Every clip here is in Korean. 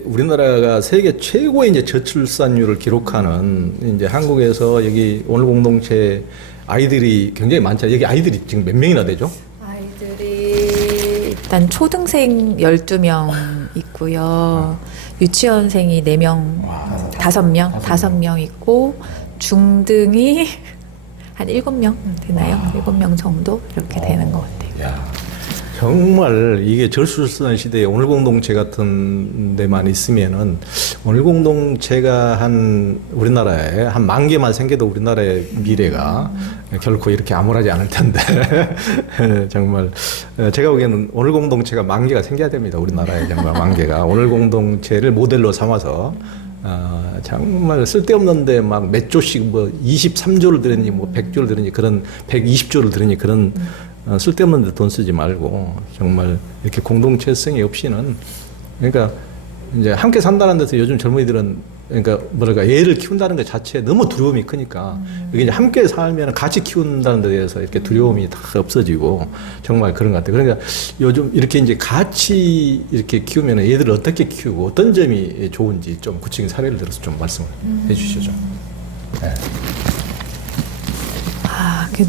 이제 우리나라가 세계 최고의 이제 저출산율을 기록하는 이제 한국에서 여기 오늘 공동체 아이들이 굉장히 많죠. 여기 아이들이 지금 몇 명이나 되죠? 아이들이 일단 초등생 12명 있고요. 유치원생이 4명, 5명 있고 중등이 한 7명 되나요? 7명 정도 이렇게 되는 것 같아요. 야, 정말 이게 저출산 시대에 오늘 공동체 같은 데만 있으면은 오늘 공동체가 한 우리나라에 한 10,000개만 생겨도 우리나라의 미래가 결코 이렇게 암울하지 않을 텐데 정말 제가 보기에는 오늘 공동체가 10,000개가 생겨야 됩니다. 우리나라에 정말 10,000개가 오늘 공동체를 모델로 삼아서 정말 쓸데없는데 막 몇 조씩 뭐 23조를 들으니 뭐 100조를 들으니 그런 120조를 들으니 그런 쓸데없는데 돈 쓰지 말고 정말 이렇게 공동체성이 없이는 그러니까 이제 함께 산다는 데서 요즘 젊은이들은 그러니까 뭐랄까 애를 키운다는 것 자체에 너무 두려움이 크니까 이게 이제 함께 살면 같이 키운다는 데 대해서 이렇게 두려움이 다 없어지고 정말 그런 것 같아요. 그러니까 요즘 이렇게 이제 같이 이렇게 키우면 애들을 어떻게 키우고 어떤 점이 좋은지 좀 구체적인 사례를 들어서 좀 말씀을 해주시죠. 네.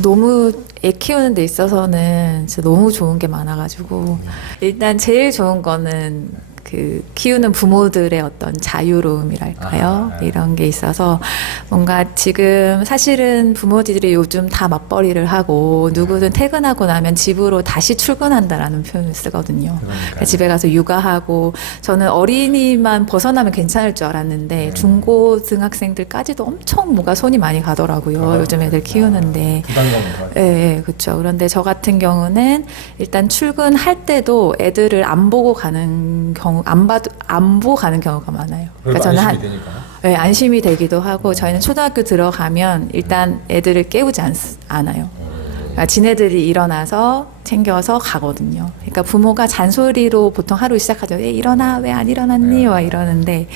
너무 애 키우는 데 있어서는 진짜 너무 좋은 게 많아가지고 일단 제일 좋은 거는 그 키우는 부모들의 어떤 자유로움이랄까요? 이런 게 있어서 뭔가 지금 사실은 부모들이 요즘 다 맞벌이를 하고 누구든 퇴근하고 나면 집으로 다시 출근한다라는 표현을 쓰거든요. 그러니까 집에 가서 육아하고 저는 어린이만 벗어나면 괜찮을 줄 알았는데 중고등학생들까지도 엄청 뭐가 손이 많이 가더라고요. 요즘 애들 키우는데. 네, 그렇죠. 그런데 저 같은 경우는 일단 출근할 때도 애들을 안 보고 가는 경우 안 보고 가는 경우가 많아요. 그러니까 저는 네, 안심이 되기도 하고 저희는 초등학교 들어가면 일단 애들을 깨우지 않아요. 그러니까 지네들이 일어나서 챙겨서 가거든요. 그러니까 부모가 잔소리로 보통 하루 시작하죠. 왜 일어나? 왜 안 일어났니? 와 이러는데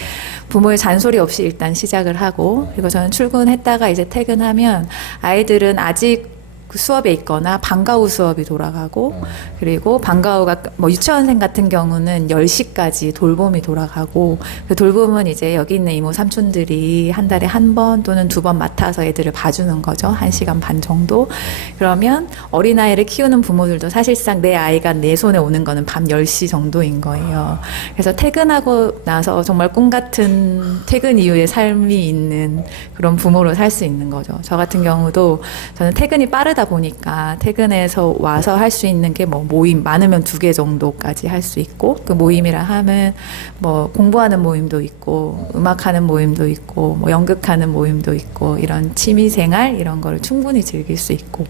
부모의 잔소리 없이 일단 시작을 하고 그리고 저는 출근했다가 이제 퇴근하면 아이들은 아직 수업에 있거나 방과 후 수업이 돌아가고 그리고 방과 후가 뭐 유치원생 같은 경우는 10시까지 돌봄이 돌아가고 그 돌봄은 이제 여기 있는 이모 삼촌들이 한 달에 한 번 또는 2번 맡아서 애들을 봐주는 거죠. 1시간 반 정도. 그러면 어린아이를 키우는 부모들도 사실상 내 아이가 내 손에 오는 거는 밤 10시 정도인 거예요. 그래서 퇴근하고 나서 정말 꿈 같은 퇴근 이후의 삶이 있는 그런 부모로 살 수 있는 거죠. 저 같은 경우도 저는 퇴근이 빠르다 보니까 퇴근해서 와서 할 수 있는 게 뭐 모임 많으면 2개 정도까지 할 수 있고 그 모임이라 하면 뭐 공부하는 모임도 있고 음악하는 모임도 있고 뭐 연극하는 모임도 있고 이런 취미생활 이런 거를 충분히 즐길 수 있고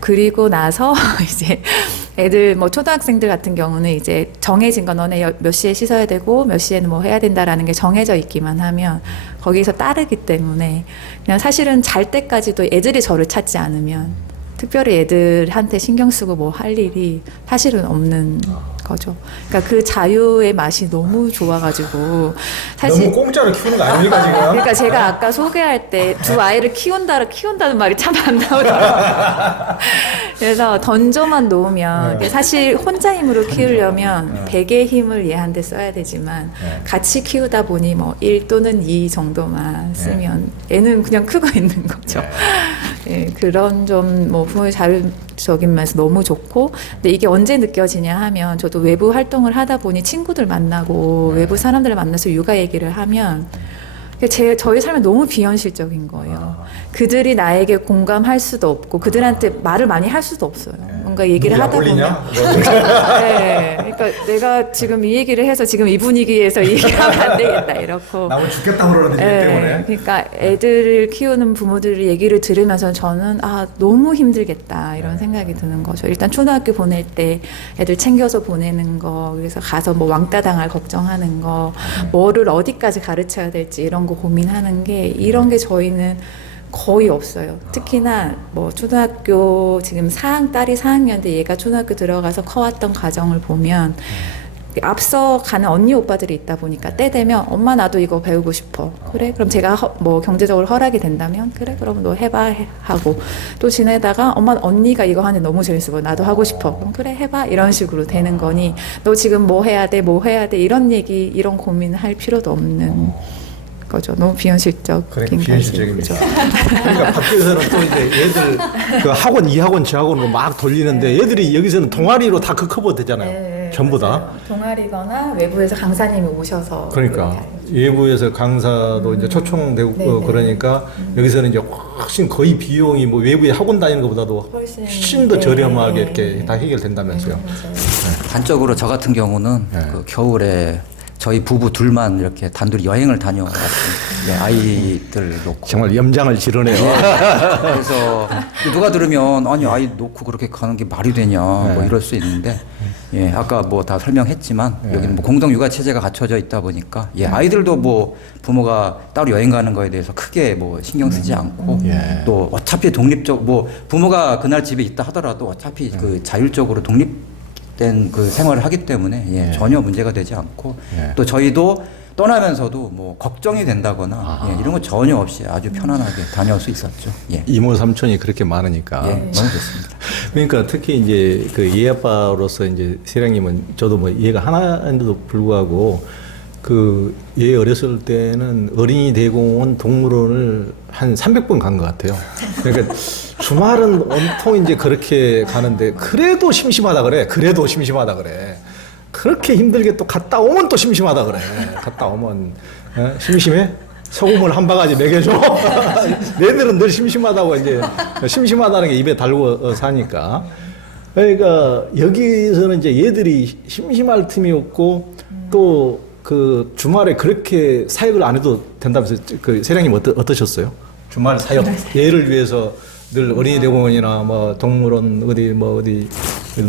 그리고 나서 이제 애들 뭐 초등학생들 같은 경우는 이제 정해진 거 너네 몇 시에 씻어야 되고 몇 시에는 뭐 해야 된다라는 게 정해져 있기만 하면 거기서 따르기 때문에 그냥 사실은 잘 때까지도 애들이 저를 찾지 않으면 특별히 애들한테 신경 쓰고 뭐 할 일이 사실은 없는 거죠. 그러니까 그 자유의 맛이 너무 좋아가지고 사실 너무 공짜로 키우는 거 아닙니까 지금? 그러니까 제가 아까 소개할 때 두 아이를 키운다는 말이 참 안 나오더라고요. 그래서 던져만 놓으면 사실 혼자 힘으로 키우려면 100의 힘을 얘한테 써야 되지만 같이 키우다 보니 뭐 1 또는 2 정도만 쓰면 애는 그냥 크고 있는 거죠. 예, 그런 좀 뭐 부모의 자율적인 면에서 너무 좋고 근데 이게 언제 느껴지냐 하면 저도 외부 활동을 하다 보니 친구들 만나고 외부 사람들을 만나서 육아 얘기를 하면 저희 삶은 너무 비현실적인 거예요. 그들이 나에게 공감할 수도 없고 그들한테 말을 많이 할 수도 없어요. 뭔가 얘기를 하다 보면 네, 그러니까 내가 지금 이 얘기를 해서 지금 이 분위기에서 이 얘기를 하면 안 되겠다 이렇고 나무 죽겠다 그러는데 때문에 그러니까 애들을 키우는 부모들 얘기를 들으면서 저는 너무 힘들겠다 이런 생각이 드는 거죠. 일단 초등학교 보낼 때 애들 챙겨서 보내는 거 그래서 가서 뭐 왕따 당할 걱정하는 거 뭐를 어디까지 가르쳐야 될지 이런 거 고민하는 게 이런 게 저희는 거의 없어요. 특히나 뭐 초등학교 지금 딸이 4학년인데 얘가 초등학교 들어가서 커왔던 과정을 보면 앞서 가는 언니 오빠들이 있다 보니까 때 되면 엄마 나도 이거 배우고 싶어. 그래? 그럼 제가 뭐 경제적으로 허락이 된다면 그래? 그럼 너 해봐 하고 또 지내다가 엄마 언니가 이거 하는데 너무 재밌어 보여. 나도 하고 싶어. 그럼 그래 해봐 이런 식으로 되는 거니 너 지금 뭐 해야 돼? 뭐 해야 돼? 이런 얘기 이런 고민할 필요도 없는 거죠. 너무 비현실적인 그러니까 비현실적입니다. 그러니까 밖에서는 또 이제 얘들 그 학원 이 학원 저 학원으로 막 돌리는데 얘들이 여기서는 동아리로 다 그 커버 되잖아요. 전부 다. 동아리거나 외부에서 강사님이 오셔서 그러니까 외부에서 강사도 이제 초청되고 네네. 그러니까 여기서는 이제 훨씬 거의 비용이 뭐 외부에 학원 다니는 것보다도 훨씬 더 네. 저렴하게 이렇게 다 해결된다면서요. 맞아요. 단적으로 저 같은 경우는 네. 그 겨울에 저희 부부 둘만 이렇게 단둘이 여행을 다녀왔습니다. 네, 아이들 놓고. 정말 염장을 지르네요. 그래서 누가 들으면 아니 아이 놓고 그렇게 가는 게 말이 되냐 뭐 네. 이럴 수 있는데 예 아까 뭐 다 설명했지만 여기는 뭐 공동 육아 체제가 갖춰져 있다 보니까 예 아이들도 뭐 부모가 따로 여행 가는 거에 대해서 크게 뭐 신경 쓰지 않고 예. 또 어차피 독립적 뭐 부모가 그날 집에 있다 하더라도 어차피 그 자율적으로 독립된 그 생활을 하기 때문에 예 전혀 문제가 되지 않고 예. 또 저희도 떠나면서도 뭐 걱정이 된다거나 예, 이런 거 전혀 없이 아주 편안하게 다녀올 수 있었죠. 예. 이모 삼촌이 그렇게 많으니까. 예, 너무 좋습니다. 그러니까 특히 이제 그 예아빠로서 이제 세령님은 저도 뭐 얘가 하나인데도 불구하고 그 얘 어렸을 때는 어린이 대공원 동물원을 한 300번 간 것 같아요. 그러니까 주말은 온통 이제 그렇게 가는데 그래도 심심하다 그래. 그래도 심심하다 그래. 그렇게 힘들게 또 갔다 오면 또 심심하다 그래. 갔다 오면 심심해? 소금을 한 바가지 먹여줘. 얘들은 늘 심심하다고 이제 심심하다는 게 입에 달고 사니까. 그러니까 여기서는 이제 얘들이 심심할 틈이 없고 또 그 주말에 그렇게 사역을 안 해도 된다면서 그 세령님 어떠셨어요? 주말 사역 얘를 위해서 늘 어린이 대공원이나 뭐 동물원 어디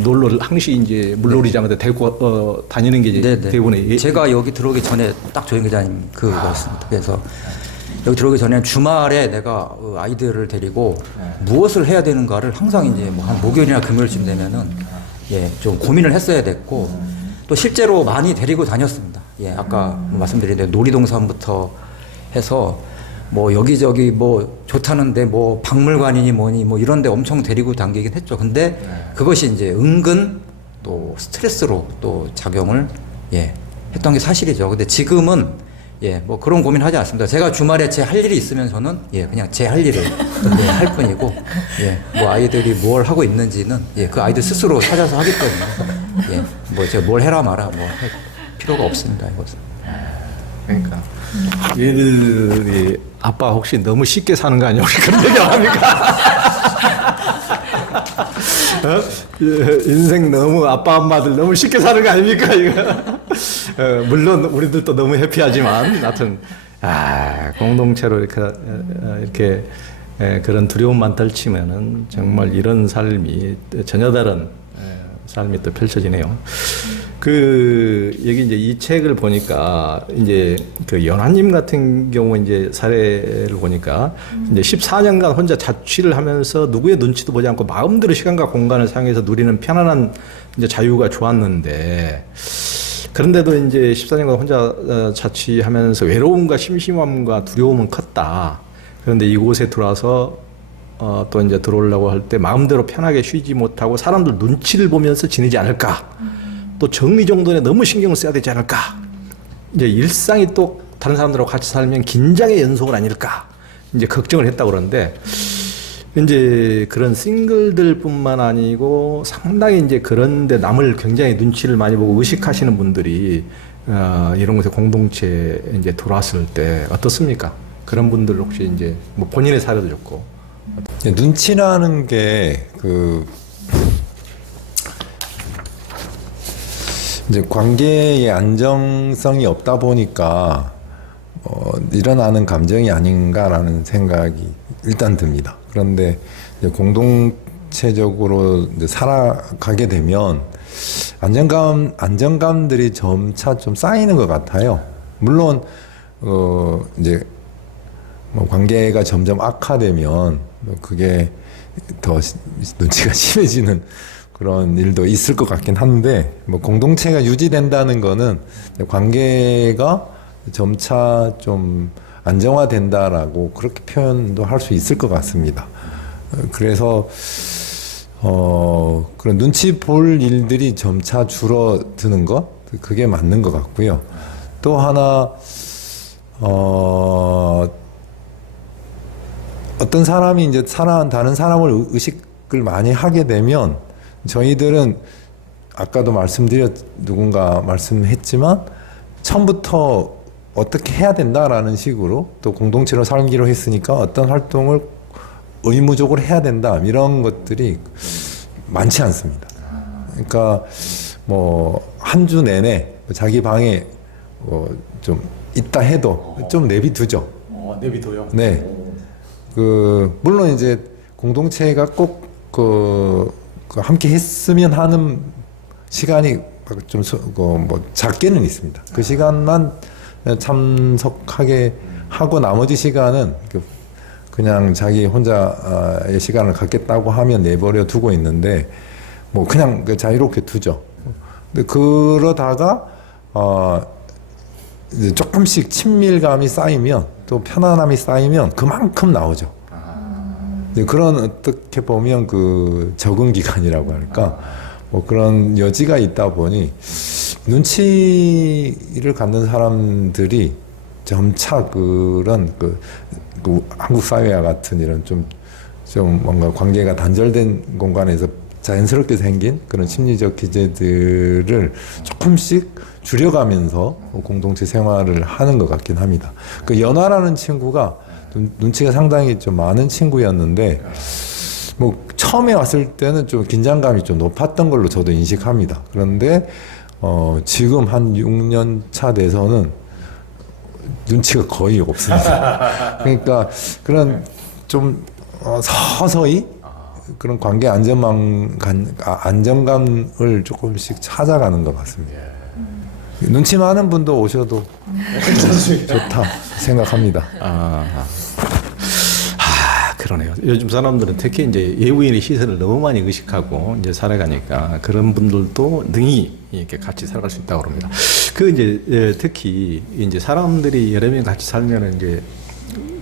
놀러 항시 이제 물놀이장 같은 데 데리고 다니는 게 이제 네네. 대부분의 제가 여기 들어오기 전에 딱 조영 기자님 그거였습니다. 그래서 여기 들어오기 전에 주말에 내가 아이들을 데리고 무엇을 해야 되는가를 항상 이제 뭐 한 목요일이나 금요일쯤 되면은 예, 좀 고민을 했어야 됐고 또 실제로 많이 데리고 다녔습니다. 예, 아까 말씀드린 대로 놀이동산부터 해서 뭐 여기저기 뭐 좋다는데 뭐 박물관이니 뭐니 뭐 이런 데 엄청 데리고 당기긴 했죠. 근데 그것이 이제 은근 또 스트레스로 또 작용을 예, 했던 게 사실이죠. 근데 지금은 예, 뭐 그런 고민 하지 않습니다. 제가 주말에 제 할 일이 있으면서는 예, 그냥 제 할 일을 예, 할 뿐이고 예, 뭐 아이들이 뭘 하고 있는지는 예, 그 아이들 스스로 찾아서 하기 때문에 예, 뭐 제가 뭘 해라 마라 뭐 할 필요가 없습니다. 이것은. 그러니까 얘들이 아빠 혹시 너무 쉽게 사는 거 아니야? 우리 그런 얘기 안 합니까? 인생 너무 아빠 엄마들 너무 쉽게 사는 거 아닙니까 이거? 물론 우리들도 너무 해피하지만 하여튼 공동체로 이렇게 그런 두려움만 덜치면은 정말 이런 삶이 전혀 다른 삶이 또 펼쳐지네요. 여기 이제 이 책을 보니까 이제 그 연화님 같은 경우 이제 사례를 보니까 이제 14년간 혼자 자취를 하면서 누구의 눈치도 보지 않고 마음대로 시간과 공간을 사용해서 누리는 편안한 이제 자유가 좋았는데 그런데도 이제 14년간 혼자 자취하면서 외로움과 심심함과 두려움은 컸다. 그런데 이곳에 들어와서 또 이제 들어오려고 할 때 마음대로 편하게 쉬지 못하고 사람들 눈치를 보면서 지내지 않을까. 또 정리정돈에 너무 신경을 써야 되지 않을까. 이제 일상이 또 다른 사람들하고 같이 살면 긴장의 연속은 아닐까. 이제 걱정을 했다고 그러는데 이제 그런 싱글들뿐만 아니고 상당히 이제 그런데 남을 굉장히 눈치를 많이 보고 의식하시는 분들이 이런 곳에 공동체에 이제 들어왔을 때 어떻습니까? 그런 분들 혹시 이제 뭐 본인의 사례도 좋고. 눈치라는 게 이제 관계의 안정성이 없다 보니까 일어나는 감정이 아닌가라는 생각이 일단 듭니다. 그런데 이제 공동체적으로 이제 살아가게 되면 안정감들이 점차 좀 쌓이는 것 같아요. 물론 이제 뭐 관계가 점점 악화되면 그게 더 눈치가 심해지는 그런 일도 있을 것 같긴 한데 뭐 공동체가 유지된다는 거는 관계가 점차 좀 안정화된다라고 그렇게 표현도 할 수 있을 것 같습니다. 그래서 그런 눈치 볼 일들이 점차 줄어드는 것 그게 맞는 것 같고요. 또 하나 어떤 사람이 이제 다른 사람을 의식을 많이 하게 되면 저희들은 아까도 누군가 말씀했지만 처음부터 어떻게 해야 된다라는 식으로 또 공동체로 살기로 했으니까 어떤 활동을 의무적으로 해야 된다 이런 것들이 많지 않습니다. 그러니까 뭐 한 주 내내 자기 방에 좀 있다 해도 좀 내비두죠. 내비둬요. 네. 물론 이제 공동체가 꼭 함께 했으면 하는 시간이 좀 뭐 작게는 있습니다. 그 시간만 참석하게 하고 나머지 시간은 그냥 자기 혼자의 시간을 갖겠다고 하면 내버려 두고 있는데 뭐 그냥 자유롭게 두죠. 근데 그러다가 이제 조금씩 친밀감이 쌓이면 또 편안함이 쌓이면 그만큼 나오죠. 이제 그런 어떻게 보면 적응 기간이라고 할까 뭐 그런 여지가 있다 보니 눈치를 갖는 사람들이 점차 그런 한국 사회와 같은 이런 좀 뭔가 관계가 단절된 공간에서 자연스럽게 생긴 그런 심리적 기제들을 조금씩 줄여가면서 공동체 생활을 하는 것 같긴 합니다. 연화라는 친구가 좀 눈치가 상당히 좀 많은 친구였는데 뭐 처음에 왔을 때는 좀 긴장감이 좀 높았던 걸로 저도 인식합니다. 그런데 지금 한 6년 차 돼서는 눈치가 거의 없습니다. 그러니까 그런 좀 서서히 그런 관계 안정감을 조금씩 찾아가는 것 같습니다. 눈치 많은 분도 오셔도 좋다 생각합니다. 그러네요. 요즘 사람들은 특히 이제 외부인의 시선을 너무 많이 의식하고 이제 살아가니까 그런 분들도 능히 이렇게 같이 살아갈 수 있다고 합니다. 이제 특히 이제 사람들이 여러 명 같이 살면은 이제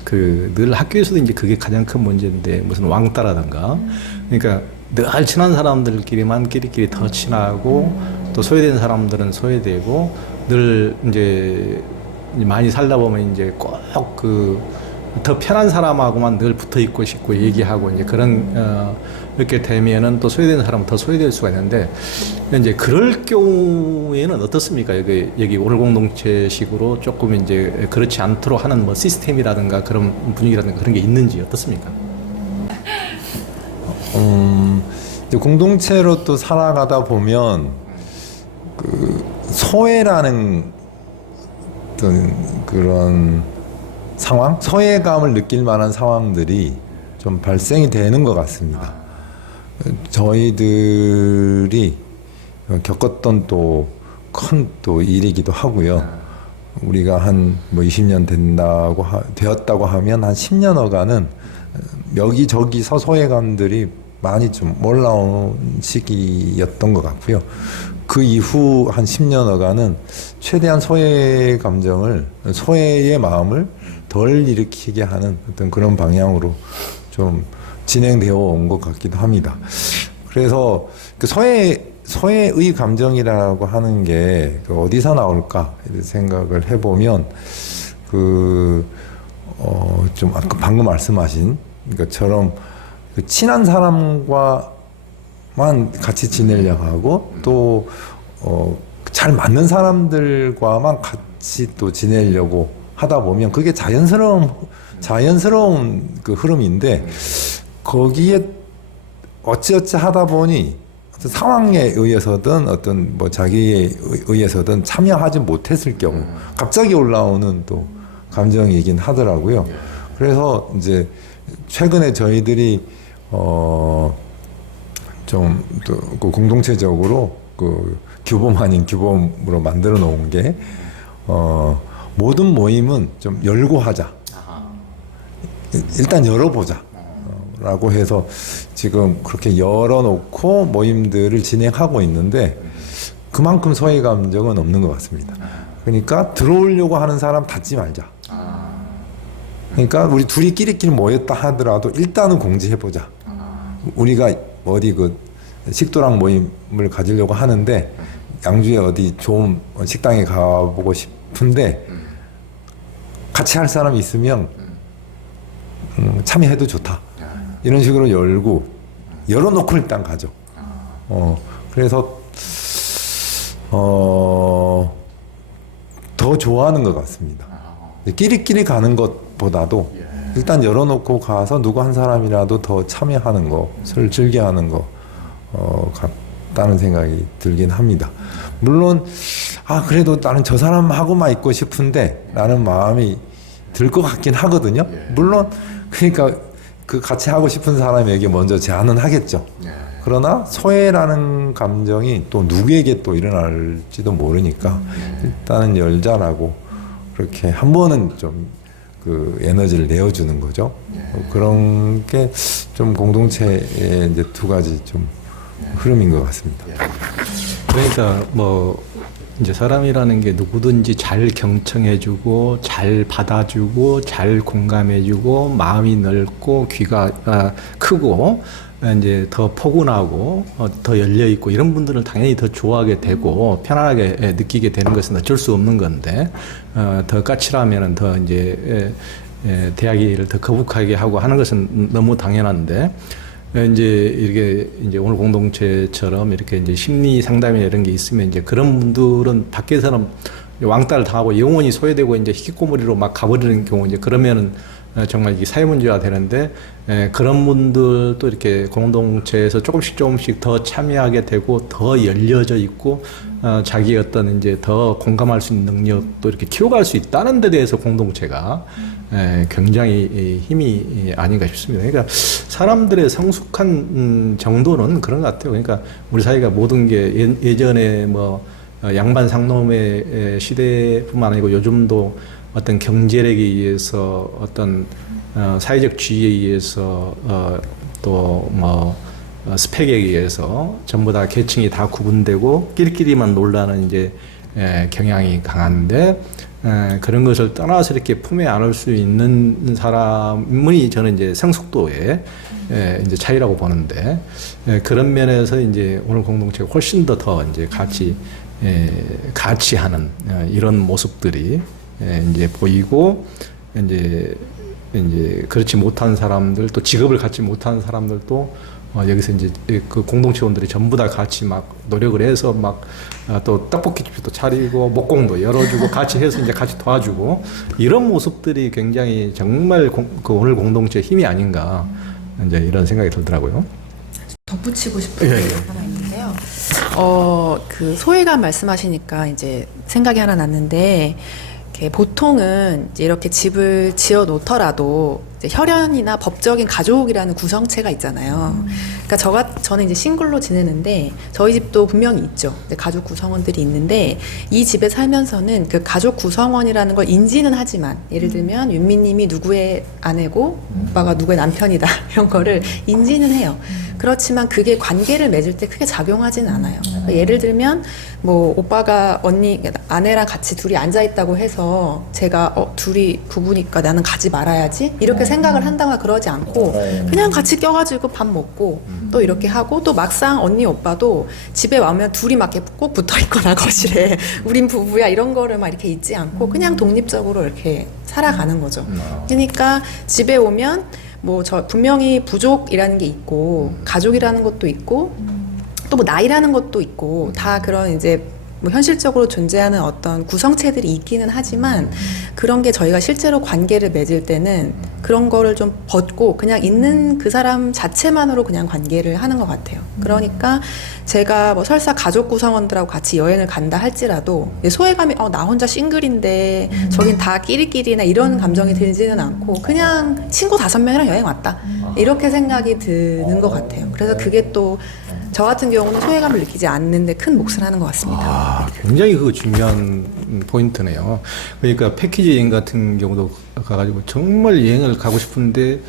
늘 학교에서도 이제 그게 가장 큰 문제인데 무슨 왕따라든가 그러니까 늘 친한 사람들끼리만 끼리끼리 더 친하고 또 소외된 사람들은 소외되고 늘 이제 많이 살다 보면 이제 꼭 더 편한 사람하고만 늘 붙어 있고 싶고 얘기하고 이제 그런 이렇게 되면은 또 소외되는 사람은 더 소외될 수가 있는데 이제 그럴 경우에는 어떻습니까? 여기 오늘 공동체식으로 조금 이제 그렇지 않도록 하는 뭐 시스템이라든가 그런 분위기라든가 그런 게 있는지 어떻습니까? 이제 공동체로 또 살아가다 보면 소외라는 어떤 그런 상황, 소외감을 느낄 만한 상황들이 좀 발생이 되는 것 같습니다. 저희들이 겪었던 또 큰 또 일이기도 하고요. 우리가 한 뭐 20년 되었다고 하면 한 10년여간은 여기저기서 소외감들이 많이 좀 올라온 시기였던 것 같고요. 그 이후 한 10년여간은 최대한 소외의 마음을 덜 일으키게 하는 어떤 그런 방향으로 좀 진행되어 온 것 같기도 합니다. 그래서 소외의 감정이라고 하는 게 어디서 나올까 이런 생각을 해보면 좀 아까 방금 말씀하신 것처럼 친한 사람과만 같이 지내려고 하고 또 잘 맞는 사람들과만 같이 또 지내려고 하다 보면 그게 자연스러운 흐름인데 거기에 어찌어찌 하다 보니 어떤 상황에 의해서든 어떤 뭐 자기에 의해서든 참여하지 못했을 경우 갑자기 올라오는 또 감정이긴 하더라고요. 그래서 이제 최근에 저희들이 좀 또 공동체적으로 규범 아닌 규범으로 만들어 놓은 게 모든 모임은 좀 열고 하자. 일단 열어보자. 라고 해서 지금 그렇게 열어놓고 모임들을 진행하고 있는데 그만큼 소외 감정은 없는 것 같습니다. 그러니까 들어오려고 하는 사람 닫지 말자. 그러니까 우리 둘이 끼리끼리 모였다 하더라도 일단은 공지해보자. 우리가 어디 그 식도락 모임을 가지려고 하는데 양주에 어디 좋은 식당에 가보고 싶은데 같이 할 사람이 있으면 참여해도 좋다. 이런 식으로 열어놓고 일단 가죠. 그래서 더 좋아하는 것 같습니다. 끼리끼리 가는 것보다도 일단 열어놓고 가서 누구 한 사람이라도 더 참여하는 것을 즐겨하는 것 같다는 생각이 들긴 합니다. 물론 그래도 나는 저 사람하고만 있고 싶은데 라는 마음이 들 것 같긴 하거든요. 물론 그러니까 그 같이 하고 싶은 사람에게 먼저 제안은 하겠죠. 그러나 소외라는 감정이 또 누구에게 또 일어날지도 모르니까 일단은 열자라고 그렇게 한 번은 좀 그 에너지를 내어주는 거죠. 그런 게 좀 공동체의 이제 두 가지 좀 흐름인 것 같습니다. 그러니까 뭐 이제 사람이라는 게 누구든지 잘 경청해주고 잘 받아주고 잘 공감해주고 마음이 넓고 귀가 크고 이제 더 포근하고 더 열려 있고 이런 분들은 당연히 더 좋아하게 되고 편안하게 느끼게 되는 것은 어쩔 수 없는 건데 더 까칠하면은 더 이제 대하기를 더 거북하게 하고 하는 것은 너무 당연한데. 이제 이렇게 이제 오늘 공동체처럼 이렇게 이제 심리 상담이나 이런 게 있으면 이제 그런 분들은 밖에서는 왕따를 당하고 영원히 소외되고 이제 희귀꼬머리로 막 가버리는 경우 이제 그러면은 정말 이게 사회 문제가 되는데 그런 분들도 이렇게 공동체에서 조금씩 더 참여하게 되고 더 열려져 있고 자기 어떤 이제 더 공감할 수 있는 능력도 이렇게 키워갈 수 있다는 데 대해서 공동체가 굉장히 힘이 아닌가 싶습니다. 그러니까 사람들의 성숙한 정도는 그런 것 같아요. 그러니까 우리 사회가 모든 게 예전에 뭐 양반 상놈의 시대뿐만 아니고 요즘도 어떤 경제력에 의해서 어떤 사회적 지위에 의해서 또 뭐 스펙에 의해서 전부 다 계층이 다 구분되고 끼리끼리만 놀라는 이제 경향이 강한데 그런 것을 떠나서 이렇게 품에 안을 수 있는 사람이 저는 이제 성숙도의 이제 차이라고 보는데 그런 면에서 이제 오늘 공동체가 훨씬 더 이제 같이 하는 이런 모습들이 이제 보이고 이제 그렇지 못한 사람들 또 직업을 갖지 못한 사람들도 여기서 이제 그 공동체원들이 전부 다 같이 막 노력을 해서 막 또 떡볶이집도 차리고 목공도 열어주고 같이 해서 이제 같이 도와주고 이런 모습들이 굉장히 정말 그 오늘 공동체의 힘이 아닌가 이제 이런 생각이 들더라고요. 덧붙이고 싶은 게 하나 있는데요. 그 소외감 말씀하시니까 이제 생각이 하나 났는데, 이렇게 보통은 이제 이렇게 집을 지어 놓더라도 이제 혈연이나 법적인 가족이라는 구성체가 있잖아요. 그러니까 저는 이제 싱글로 지내는데 저희 집도 분명히 있죠. 가족 구성원들이 있는데 이 집에 살면서는 그 가족 구성원이라는 걸 인지는 하지만 예를 들면 윤미님이 누구의 아내고 오빠가 누구의 남편이다 이런 거를 인지는 해요. 그렇지만 그게 관계를 맺을 때 크게 작용하지는 않아요. 그러니까 예를 들면 뭐 오빠가 아내랑 같이 둘이 앉아 있다고 해서 제가 둘이 부부니까 나는 가지 말아야지 이렇게 생각을 한다거나 그러지 않고 그냥 같이 껴가지고 밥 먹고 또 이렇게 하고 또 막상 언니 오빠도 집에 와면 둘이 막 이렇게 꼭 붙어 있거나 거실에 우린 부부야 이런 거를 막 이렇게 있지 않고 그냥 독립적으로 이렇게 살아가는 거죠. 그러니까 집에 오면 뭐 분명히 부족이라는 게 있고 가족이라는 것도 있고 또 뭐 나이라는 것도 있고 다 그런 이제 뭐 현실적으로 존재하는 어떤 구성체들이 있기는 하지만 그런 게 저희가 실제로 관계를 맺을 때는 그런 거를 좀 벗고 그냥 있는 그 사람 자체만으로 그냥 관계를 하는 것 같아요. 그러니까 제가 뭐 설사 가족 구성원들하고 같이 여행을 간다 할지라도 소외감이 나 혼자 싱글인데 저긴 다 끼리끼리나 이런 감정이 들지는 않고 그냥 친구 5명이랑 여행 왔다 이렇게 생각이 드는 것 같아요. 그래서 그게 또 저 같은 경우는 소외감을 느끼지 않는데 큰 몫을 하는 것 같습니다. 굉장히 그 중요한 포인트네요. 그러니까 패키지 여행 같은 경우도 가가지고 정말 여행을 가고 싶은데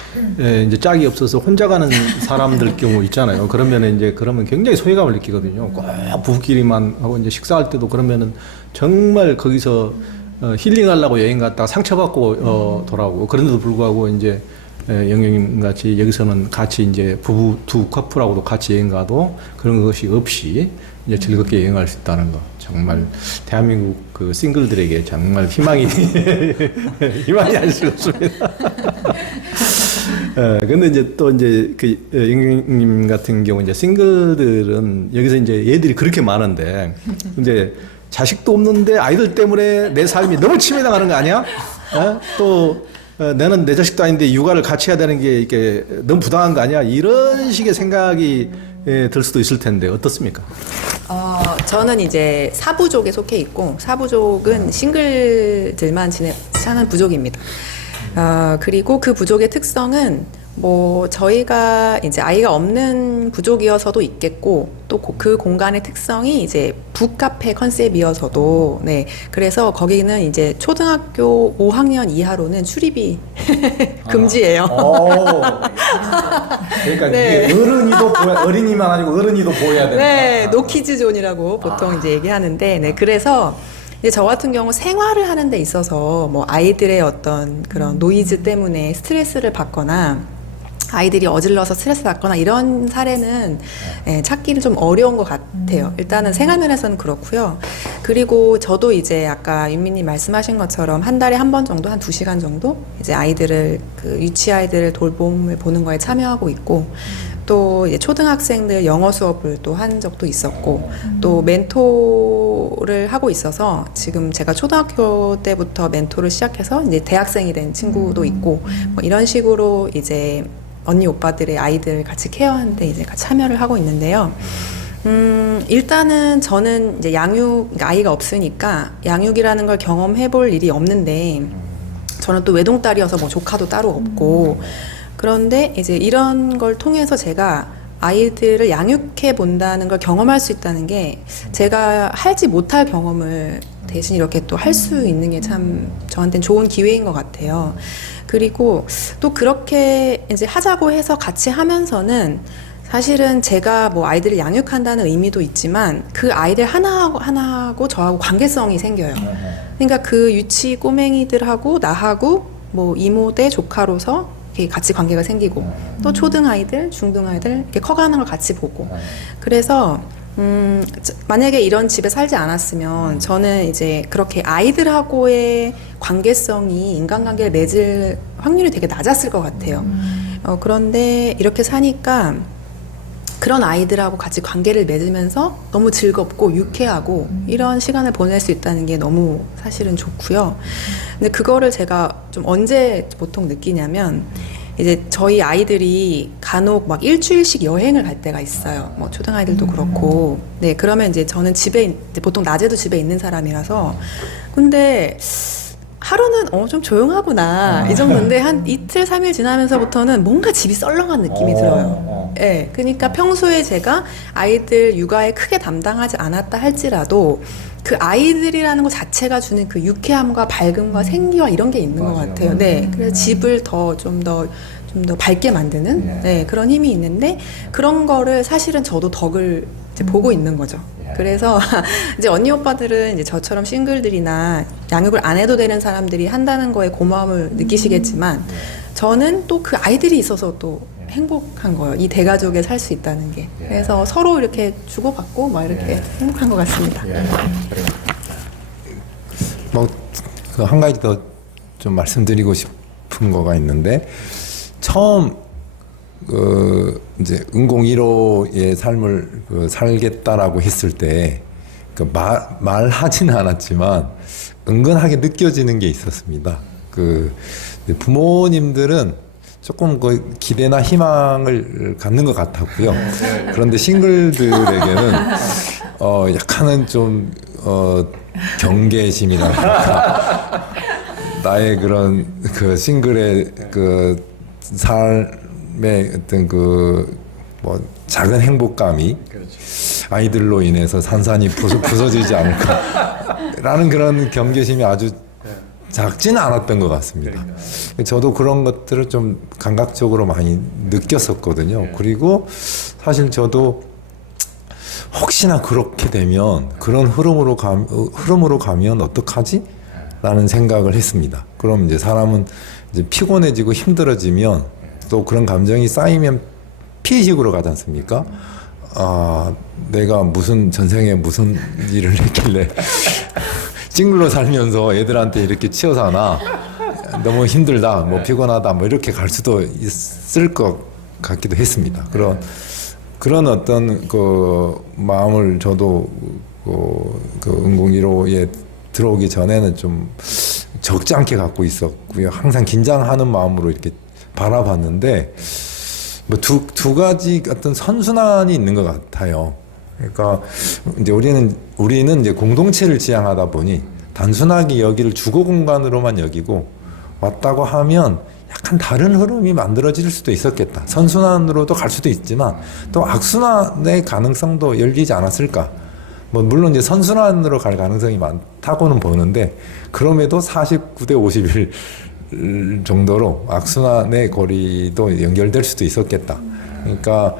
이제 짝이 없어서 혼자 가는 사람들 경우 있잖아요. 그러면 굉장히 소외감을 느끼거든요. 꼭 부부끼리만 하고 이제 식사할 때도 그러면은 정말 거기서 힐링하려고 여행 갔다가 상처받고 돌아오고, 그런데도 불구하고 이제 영영님 같이 여기서는 같이 이제 부부 두 커플하고도 같이 여행 가도 그런 것이 없이 이제 즐겁게 여행할 수 있다는 거, 정말 대한민국 그 싱글들에게 정말 희망이 희망이 아닐 수가 없습니다. 근데 이제 또 이제 그 영영님 같은 경우 이제 싱글들은 여기서 이제 얘들이 그렇게 많은데, 근데 자식도 없는데 아이들 때문에 내 삶이 너무 침해당하는 거 아니야? 또 나는 내 자식도 아닌데 육아를 같이 해야 되는 게 이게 너무 부당한 거 아니야? 이런 식의 생각이 들 수도 있을 텐데 어떻습니까? 저는 이제 사부족에 속해 있고, 사부족은 싱글들만 사는 부족입니다. 그리고 그 부족의 특성은 뭐 저희가 이제 아이가 없는 부족이어서도 있겠고, 또 그 공간의 특성이 이제 북카페 컨셉이어서도, 네, 그래서 거기는 이제 초등학교 5학년 이하로는 출입이 금지예요. 그러니까 네. 이게 어린이만 아니고 어른이도 보여야 된다. 네, 노키즈 존이라고 보통 이제 얘기하는데, 네, 그래서 이제 저 같은 경우 생활을 하는 데 있어서 뭐 아이들의 어떤 그런 노이즈 때문에 스트레스를 받거나 아이들이 어질러서 스트레스 받거나 이런 사례는 찾기는 좀 어려운 것 같아요. 일단은 생활면에서는 그렇고요. 그리고 저도 이제 아까 윤미님 말씀하신 것처럼 한 달에 한 번 정도, 한 2시간 정도 이제 아이들을, 그 유치 아이들을 돌봄을 보는 거에 참여하고 있고, 또 이제 초등학생들 영어 수업을 또 한 적도 있었고, 또 멘토를 하고 있어서 지금 제가 초등학교 때부터 멘토를 시작해서 이제 대학생이 된 친구도 있고, 뭐 이런 식으로 이제 언니 오빠들의 아이들 같이 케어하는데 이제 같이 참여를 하고 있는데요. 일단은 저는 이제 그러니까 아이가 없으니까 양육이라는 걸 경험해 볼 일이 없는데, 저는 또 외동딸이어서 뭐 조카도 따로 없고, 그런데 이제 이런 걸 통해서 제가 아이들을 양육해 본다는 걸 경험할 수 있다는 게, 제가 하지 못할 경험을 대신 이렇게 또 할 수 있는 게 참 저한테는 좋은 기회인 것 같아요. 그리고 또 그렇게 이제 하자고 해서 같이 하면서는 사실은 제가 뭐 아이들을 양육한다는 의미도 있지만 그 아이들 하나하고 저하고 관계성이 생겨요. 그러니까 그 유치 꼬맹이들하고 나하고 뭐 이모 대 조카로서 이렇게 같이 관계가 생기고, 또 초등아이들, 중등아이들 이렇게 커가는 걸 같이 보고, 그래서 만약에 이런 집에 살지 않았으면 저는 이제 그렇게 아이들하고의 관계성이, 인간관계를 맺을 확률이 되게 낮았을 것 같아요. 그런데 이렇게 사니까 그런 아이들하고 같이 관계를 맺으면서 너무 즐겁고 유쾌하고 이런 시간을 보낼 수 있다는 게 너무 사실은 좋고요. 근데 그거를 제가 좀 언제 보통 느끼냐면, 이제 저희 아이들이 간혹 막 일주일씩 여행을 갈 때가 있어요. 뭐 초등아이들도 그렇고. 네, 그러면 이제 저는 이제 보통 낮에도 집에 있는 사람이라서, 근데 하루는 좀 조용하구나 이 정도인데 한 이틀 3일 지나면서부터는 뭔가 집이 썰렁한 느낌이 들어요. 네, 그러니까 평소에 제가 아이들 육아에 크게 담당하지 않았다 할지라도 그 아이들이라는 것 자체가 주는 그 유쾌함과 밝음과 생기와 이런 게 있는 것 같아요. 네, 그래서 집을 좀 더 밝게 만드는, 네, 그런 힘이 있는데, 그런 거를 사실은 저도 덕을 이제 보고 있는 거죠. 그래서 이제 언니 오빠들은 이제 저처럼 싱글들이나 양육을 안 해도 되는 사람들이 한다는 거에 고마움을 느끼시겠지만, 저는 또 그 아이들이 있어서 또 행복한 거예요. 이 대가족에 살 수 있다는 게. 그래서 서로 이렇게 주고받고 막 이렇게 행복한 것 같습니다. 뭐 그 한 가지 더 좀 말씀드리고 싶은 거가 있는데, 처음 그 이제 은공 1호의 삶을 살겠다라고 했을 때 그 말하지는 않았지만 은근하게 느껴지는 게 있었습니다. 그 부모님들은 조금 그 기대나 희망을 갖는 것 같았고요. 그런데 싱글들에게는 약간은 좀 경계심이랄까, 나의 그런 그 싱글의 그 삶의 어떤 그 뭐 작은 행복감이 아이들로 인해서 산산이 부서지지 않을까 라는 그런 경계심이 아주 작지는 않았던 것 같습니다. 저도 그런 것들을 좀 감각적으로 많이 느꼈었거든요. 그리고 사실 저도 혹시나 그렇게 되면 그런 흐름으로 가면 어떡하지? 라는 생각을 했습니다. 그럼 이제 사람은 이제 피곤해지고 힘들어지면 또 그런 감정이 쌓이면 피해식으로 가지 않습니까? 아, 내가 무슨 전생에 무슨 일을 했길래 찡글로 살면서 애들한테 이렇게 치여 사나, 너무 힘들다, 뭐 피곤하다, 뭐 이렇게 갈 수도 있을 것 같기도 했습니다. 그런 어떤 그 마음을 저도 그 은공 1호에 들어오기 전에는 좀 적지 않게 갖고 있었고요. 항상 긴장하는 마음으로 이렇게 바라봤는데, 뭐 두 가지 어떤 선순환이 있는 것 같아요. 그러니까 이제 우리는 이제 공동체를 지향하다 보니 단순하게 여기를 주거 공간으로만 여기고 왔다고 하면 약간 다른 흐름이 만들어질 수도 있었겠다. 선순환으로도 갈 수도 있지만 또 악순환의 가능성도 열리지 않았을까. 뭐 물론 이제 선순환으로 갈 가능성이 많다고는 보는데, 그럼에도 49대 51 정도로 악순환의 거리도 연결될 수도 있었겠다. 그러니까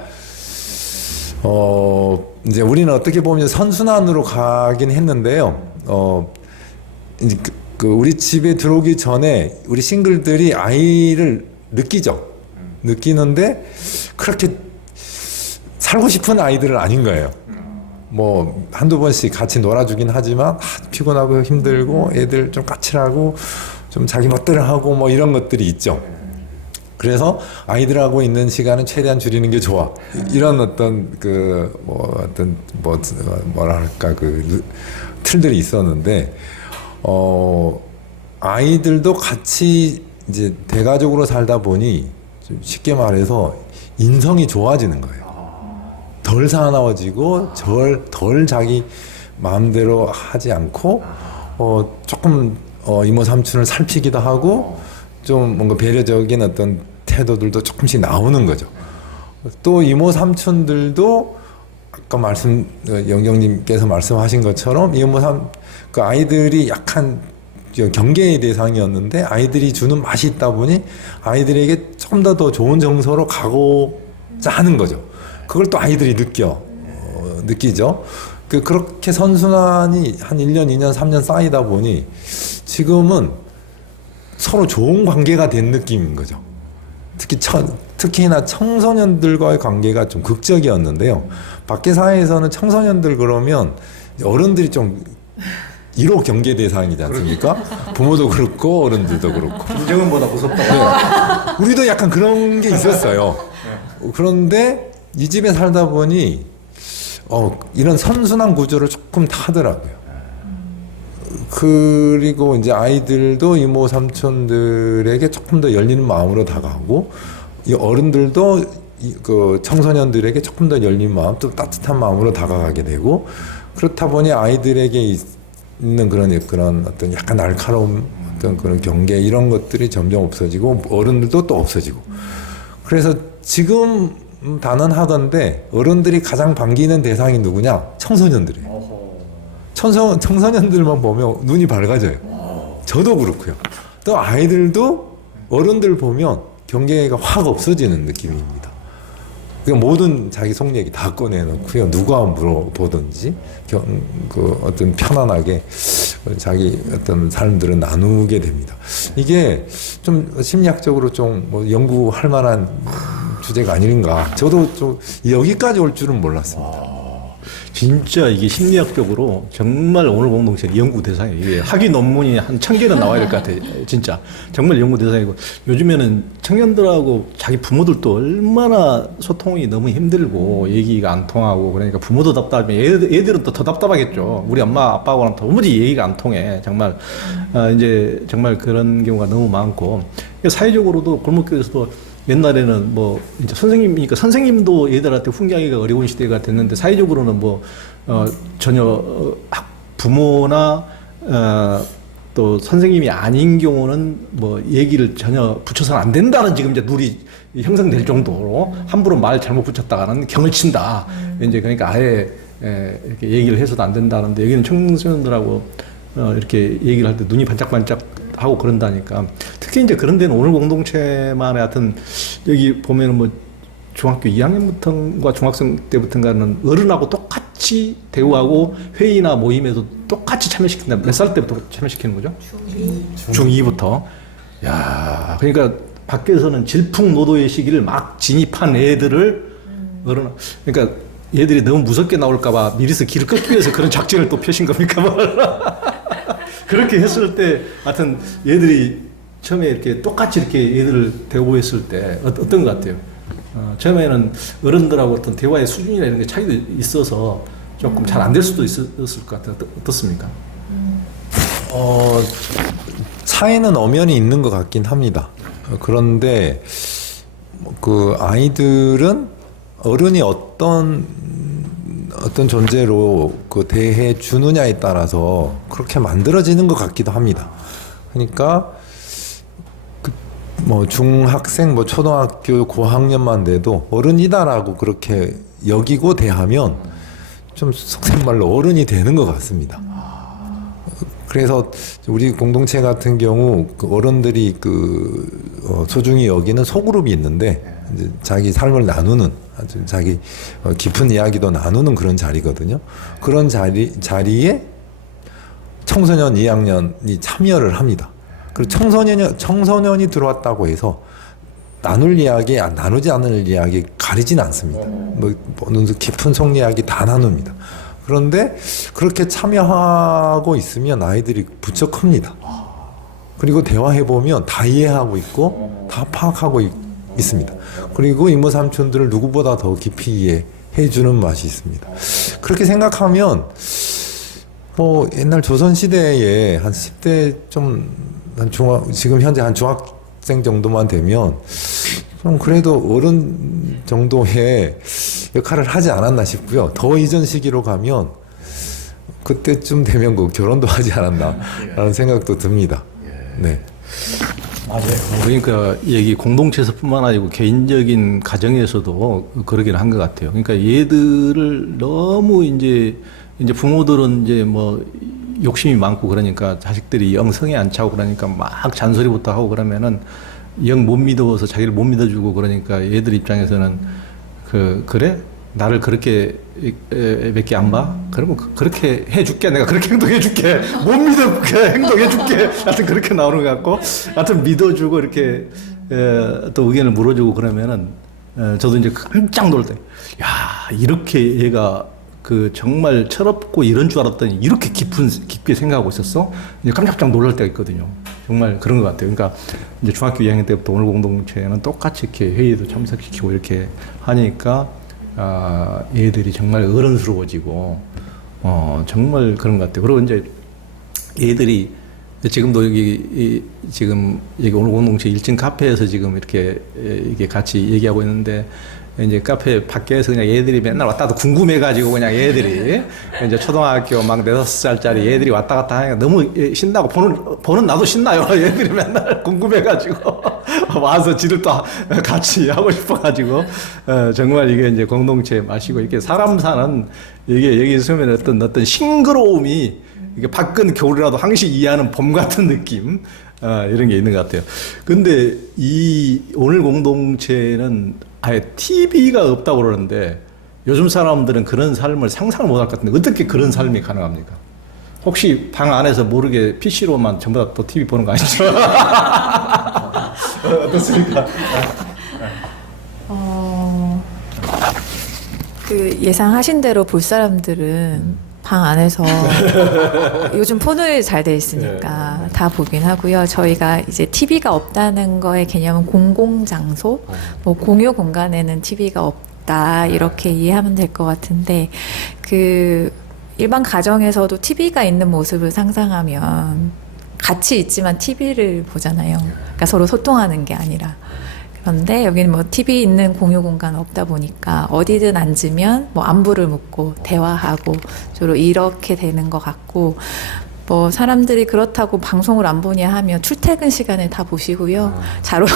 이제 우리는 어떻게 보면 선순환으로 가긴 했는데요. 이제 우리 집에 들어오기 전에 우리 싱글들이 아이를 느끼는데 그렇게 살고 싶은 아이들은 아닌 거예요. 뭐 한두 번씩 같이 놀아주긴 하지만 피곤하고 힘들고 애들 좀 까칠하고 좀 자기 멋대로 하고 뭐 이런 것들이 있죠. 그래서 아이들하고 있는 시간은 최대한 줄이는 게 좋아. 이런 어떤 뭐랄까 틀들이 있었는데, 아이들도 같이 이제 대가족으로 살다 보니 좀 쉽게 말해서 인성이 좋아지는 거예요. 덜 사나워지고 덜 자기 마음대로 하지 않고 조금 이모 삼촌을 살피기도 하고 좀 뭔가 배려적인 어떤 태도들도 조금씩 나오는 거죠. 또 이모 삼촌들도 아까 영경님께서 말씀하신 것처럼 그 아이들이 약간 경계의 대상이었는데 아이들이 주는 맛이 있다 보니 아이들에게 좀 더 좋은 정서로 가고자 하는 거죠. 그걸 또 아이들이 느끼죠. 그렇게 선순환이 한 1년, 2년, 3년 쌓이다 보니 지금은 서로 좋은 관계가 된 느낌인 거죠. 특히나 청소년들과의 관계가 좀 극적이었는데요. 밖에 사회에서는 청소년들 그러면 어른들이 좀 1호 경계 대상이지 않습니까? 부모도 그렇고 어른들도 그렇고. 김정은보다 무섭다고. 네. 우리도 약간 그런 게 있었어요. 그런데 이 집에 살다 보니 이런 선순환 구조를 조금 타더라고요. 그리고 이제 아이들도 이모 삼촌들에게 조금 더 열리는 마음으로 다가오고, 이 어른들도 그 청소년들에게 조금 더 열린 마음, 또 따뜻한 마음으로 다가가게 되고, 그렇다 보니 아이들에게 있는 그런 어떤 약간 날카로운 어떤 그런 경계 이런 것들이 점점 없어지고 어른들도 또 없어지고. 그래서 지금 단언하던데 어른들이 가장 반기는 대상이 누구냐? 청소년들이에요. 청소년들만 보면 눈이 밝아져요. 저도 그렇고요. 또 아이들도 어른들 보면 경계가 확 없어지는 느낌입니다. 그러니까 모든 자기 속 얘기 다 꺼내놓고요. 누가 물어보든지 어떤 편안하게 자기 어떤 삶들을 나누게 됩니다. 이게 좀 심리학적으로 좀 뭐 연구할 만한 주제가 아닌가. 저도 좀 여기까지 올 줄은 몰랐습니다. 진짜 이게 심리학적으로 정말 오늘 공동체 연구 대상이에요. 이게 학위 논문이 한 1000개는 나와야 될 것 같아요. 진짜 정말 연구 대상이고, 요즘에는 청년들하고 자기 부모들도 얼마나 소통이 너무 힘들고 얘기가 안 통하고, 그러니까 부모도 답답하면 애들은 또 더 답답하겠죠. 우리 엄마 아빠하고는 도무지 얘기가 안 통해. 정말 이제 정말 그런 경우가 너무 많고, 사회적으로도 골목길에서도 옛날에는 뭐 이제 선생님이니까 선생님도 애들한테 훈계하기가 어려운 시대가 됐는데, 사회적으로는 뭐 전혀 부모나 또 선생님이 아닌 경우는 뭐 얘기를 전혀 붙여서는 안 된다는 지금 이제 룰이 형성될 정도로 함부로 말 잘못 붙였다가는 경을 친다. 이제 그러니까 아예 이렇게 얘기를 해서도 안 된다는데, 여기는 청소년들하고 이렇게 얘기를 할 때 눈이 반짝반짝 하고 그런다니까. 특히 이제 그런 데는 오늘 공동체만의 하여튼 여기 보면은 뭐 중학교 2학년부터인가 중학생 때부터인가는 어른하고 똑같이 대우하고 회의나 모임에도 똑같이 참여시킨다. 몇 살 때부터 참여시키는 거죠? 중2부터. 야, 그러니까 밖에서는 질풍노도의 시기를 막 진입한 애들을 어른, 그러니까 얘들이 너무 무섭게 나올까봐 미리서 길을 끊기 위해서 그런 작전을 또 펴신 겁니까? 그렇게 했을 때, 하여튼 얘들이 처음에 이렇게 똑같이 이렇게 얘들을 대우했을 때 어떤 것 같아요? 처음에는 어른들하고 어떤 대화의 수준이나 이런 게 차이도 있어서 조금 잘 안 될 수도 있었을 것 같아요. 어떻습니까? 차이는 엄연히 있는 것 같긴 합니다. 그런데 그 아이들은 어른이 어떤 존재로 그 대해 주느냐에 따라서 그렇게 만들어지는 것 같기도 합니다. 그러니까 뭐 중학생, 뭐 초등학교 고학년만 돼도 어른이다라고 그렇게 여기고 대하면 좀 속된 말로 어른이 되는 것 같습니다. 그래서 우리 공동체 같은 경우 그 어른들이 소중히 여기는 소그룹이 있는데 이제 자기 삶을 나누는 아주 자기 깊은 이야기도 나누는 그런 자리거든요. 그런 자리에 청소년 2학년이 참여를 합니다. 그리고 청소년이 들어왔다고 해서 나눌 이야기, 나누지 않을 이야기 가리진 않습니다. 뭐 깊은 속 이야기 다 나눕니다. 그런데 그렇게 참여하고 있으면 아이들이 부쩍 큽니다. 그리고 대화해보면 다 이해하고 있고 다 파악하고 있습니다. 그리고 이모 삼촌들을 누구보다 더 깊이 이해해주는 맛이 있습니다. 그렇게 생각하면 뭐 옛날 조선시대에 한 10대 지금 현재 한 중학생 정도만 되면 좀 그래도 어른 정도의 역할을 하지 않았나 싶고요. 더 이전 시기로 가면 그때쯤 되면 결혼도 하지 않았나라는 생각도 듭니다. 네. 맞아요. 그러니까 여기 공동체에서뿐만 아니고 개인적인 가정에서도 그러긴 한 것 같아요. 그러니까 얘들을 너무 이제 부모들은 이제 뭐 욕심이 많고 그러니까 자식들이 영 성에 안 차고 그러니까 막 잔소리부터 하고 그러면은 영 못 믿어서 자기를 못 믿어주고 그러니까 얘들 입장에서는 그래? 나를 그렇게 몇 개 안 봐? 그러면 그렇게 해줄게. 내가 그렇게 행동해줄게. 못 믿을게. 행동해줄게. 하여튼 그렇게 나오는 것 같고, 하여튼 믿어주고 이렇게 또 의견을 물어주고 그러면은 저도 이제 깜짝 놀 때, 야, 이렇게 얘가 정말 철없고 이런 줄 알았더니 이렇게 깊게 생각하고 있었어? 이제 깜짝깜짝 놀랄 때가 있거든요. 정말 그런 것 같아요. 그러니까 이제 중학교 2학년 때부터 오늘 공동체는 똑같이 이렇게 회의도 참석시키고 이렇게 하니까 얘들이 정말 어른스러워지고 정말 그런 것 같아요. 그리고 이제 얘들이 지금도 여기 오늘 공동체 1층 카페에서 지금 이렇게 같이 얘기하고 있는데 이제 카페 밖에서 그냥 얘들이 맨날 왔다 갔다 궁금해가지고 그냥 얘들이 이제 초등학교 막 4-5살짜리 얘들이 왔다 갔다 하니까 너무 신나고 보는 나도 신나요. 얘들이 맨날 궁금해가지고 와서 지들 또 같이 하고 싶어가지고 정말 이게 이제 공동체 마시고 이렇게 사람 사는 이게 여기 있으면 어떤 싱그러움이 이게 밖은 겨울이라도 항시 이해하는 봄 같은 느낌 이런 게 있는 것 같아요. 근데 이 오늘 공동체는 아예 TV가 없다고 그러는데 요즘 사람들은 그런 삶을 상상을 못할 것 같은데 어떻게 그런 삶이 가능합니까? 혹시 방 안에서 모르게 PC로만 전부 다 또 TV 보는 거 아니죠? 어떻습니까? 예상하신 대로 볼 사람들은 방 안에서 요즘 폰을 잘 돼 있으니까 다 보긴 하고요. 저희가 이제 TV가 없다는 거의 개념은 공공장소, 뭐 공유 공간에는 TV가 없다 이렇게 이해하면 될 것 같은데 일반 가정에서도 TV가 있는 모습을 상상하면 같이 있지만 TV를 보잖아요. 그러니까 서로 소통하는 게 아니라. 그런데 여기는 뭐 TV 있는 공유 공간 없다 보니까 어디든 앉으면 뭐 안부를 묻고 대화하고 주로 이렇게 되는 것 같고 뭐 사람들이 그렇다고 방송을 안 보냐 하면 출퇴근 시간에 다 보시고요. 자러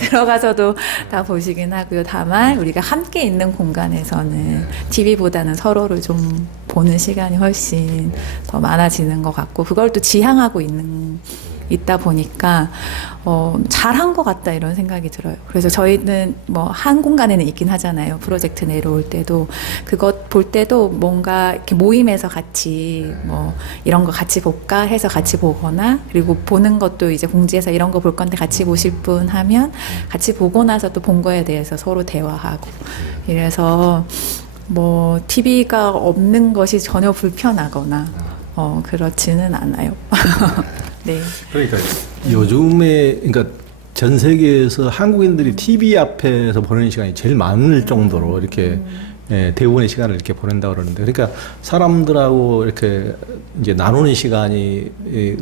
들어가서도 다 보시긴 하고요. 다만 우리가 함께 있는 공간에서는 TV보다는 서로를 좀 보는 시간이 훨씬 더 많아지는 것 같고 그걸 또 지향하고 있다 보니까 잘한 것 같다 이런 생각이 들어요. 그래서 저희는 뭐 한 공간에는 있긴 하잖아요. 프로젝트 내려올 때도 그것 볼 때도 뭔가 이렇게 모임에서 같이 뭐 이런 거 같이 볼까 해서 같이 보거나 그리고 보는 것도 이제 공지에서 이런 거 볼 건데 같이 보실 분 하면 같이 보고 나서 또 본 거에 대해서 서로 대화하고 이래서 뭐 TV가 없는 것이 전혀 불편하거나 그렇지는 않아요. 네. 그러니까 요즘에 그러니까 전 세계에서 한국인들이 TV 앞에서 보내는 시간이 제일 많을 정도로 이렇게 대부분의 시간을 이렇게 보낸다 그러는데 그러니까 사람들하고 이렇게 이제 나누는 시간이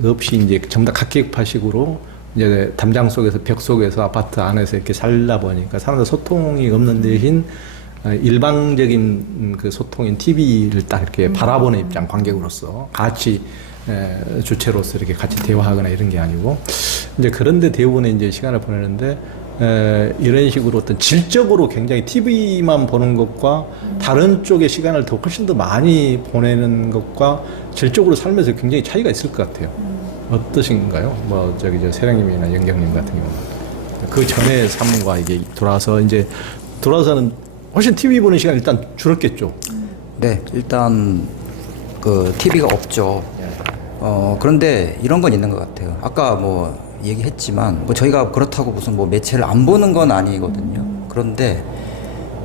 없이 이제 전부 다 각계파식으로 이제 담장 속에서 벽 속에서 아파트 안에서 이렇게 살다 보니까 사람들 소통이 없는 대신 일방적인 그 소통인 TV를 딱 이렇게 바라보는 입장 관객으로서 같이 주체로서 이렇게 같이 대화하거나 이런 게 아니고 이제 그런데 대부분의 이제 시간을 보내는데 이런 식으로 어떤 질적으로 굉장히 TV만 보는 것과 다른 쪽의 시간을 더 훨씬 더 많이 보내는 것과 질적으로 살면서 굉장히 차이가 있을 것 같아요. 어떠신가요? 뭐 저기 저 세령님이나 영경님 같은 경우는 그 전의 삶과 이게 돌아서는 훨씬 TV 보는 시간 일단 줄었겠죠. 네, 일단 그 TV가 없죠. 그런데 이런 건 있는 것 같아요. 아까 뭐 얘기했지만 뭐 저희가 그렇다고 무슨 뭐 매체를 안 보는 건 아니거든요. 그런데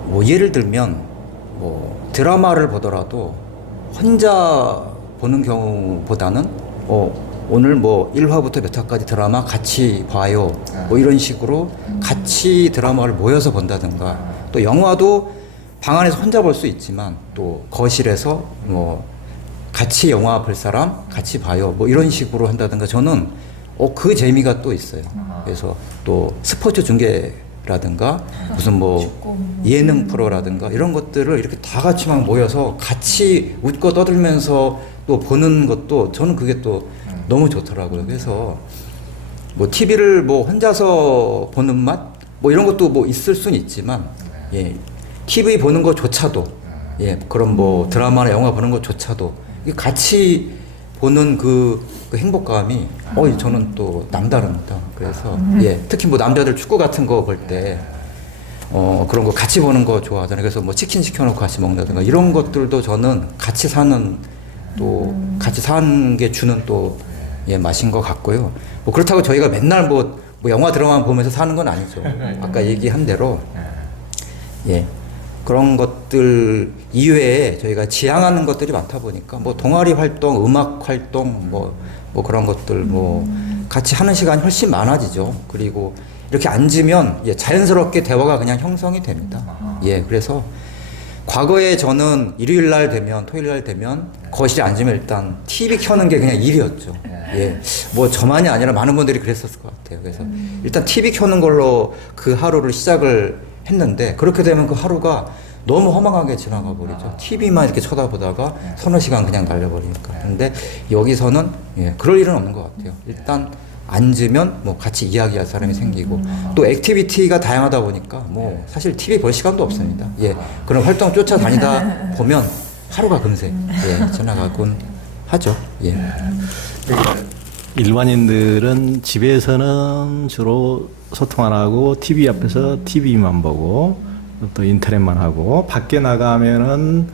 뭐 예를 들면 뭐 드라마를 보더라도 혼자 보는 경우보다는 오늘 뭐 1화부터 몇 화까지 드라마 같이 봐요. 뭐 이런 식으로 같이 드라마를 모여서 본다든가 또 영화도 방 안에서 혼자 볼 수 있지만 또 거실에서 뭐 같이 영화 볼 사람 같이 봐요. 뭐 이런 식으로 한다든가 저는 그 재미가 또 있어요. 그래서 또 스포츠 중계라든가 무슨 뭐 예능 프로라든가 이런 것들을 이렇게 다 같이 막 모여서 같이 웃고 떠들면서 또 보는 것도 저는 그게 또 너무 좋더라고요. 그래서 뭐 TV를 뭐 혼자서 보는 맛 뭐 이런 것도 뭐 있을 수는 있지만 예. TV 보는 것조차도 예, 그런 뭐 드라마나 영화 보는 것조차도 같이 보는 그 행복감이 저는 또 남다릅니다. 그래서 예, 특히 뭐 남자들 축구 같은 거 볼 때 그런 거 같이 보는 거 좋아하잖아요. 그래서 뭐 치킨 시켜놓고 같이 먹는다든가 이런 것들도 저는 같이 사는 게 주는 또 예, 맛인 것 같고요. 뭐 그렇다고 저희가 맨날 뭐 영화 드라마 보면서 사는 건 아니죠. 아까 얘기한 대로 예. 그런 것들 이외에 저희가 지향하는 것들이 많다 보니까 뭐 동아리 활동, 음악 활동 뭐 그런 것들 뭐 같이 하는 시간이 훨씬 많아지죠. 그리고 이렇게 앉으면 예, 자연스럽게 대화가 그냥 형성이 됩니다. 예, 그래서 과거에 저는 일요일 날 되면 토요일 날 되면 거실에 앉으면 일단 TV 켜는 게 그냥 일이었죠. 예, 뭐 저만이 아니라 많은 분들이 그랬었을 것 같아요. 그래서 일단 TV 켜는 걸로 그 하루를 시작을 했는데 그렇게 되면 그 하루가 너무 허망하게 지나가 버리죠. TV만 이렇게 쳐다보다가 서너 시간 그냥 날려버리니까. 근데 여기서는 예, 그럴 일은 없는 것 같아요. 일단 앉으면 뭐 같이 이야기할 사람이 생기고 또 액티비티가 다양하다 보니까 뭐 사실 TV 볼 시간도 없습니다. 예, 그런 활동 쫓아다니다 보면 하루가 금세 예, 지나가곤 하죠. 예. 일반인들은 집에서는 주로 소통 안 하고 TV 앞에서 TV만 보고 또 인터넷만 하고 밖에 나가면은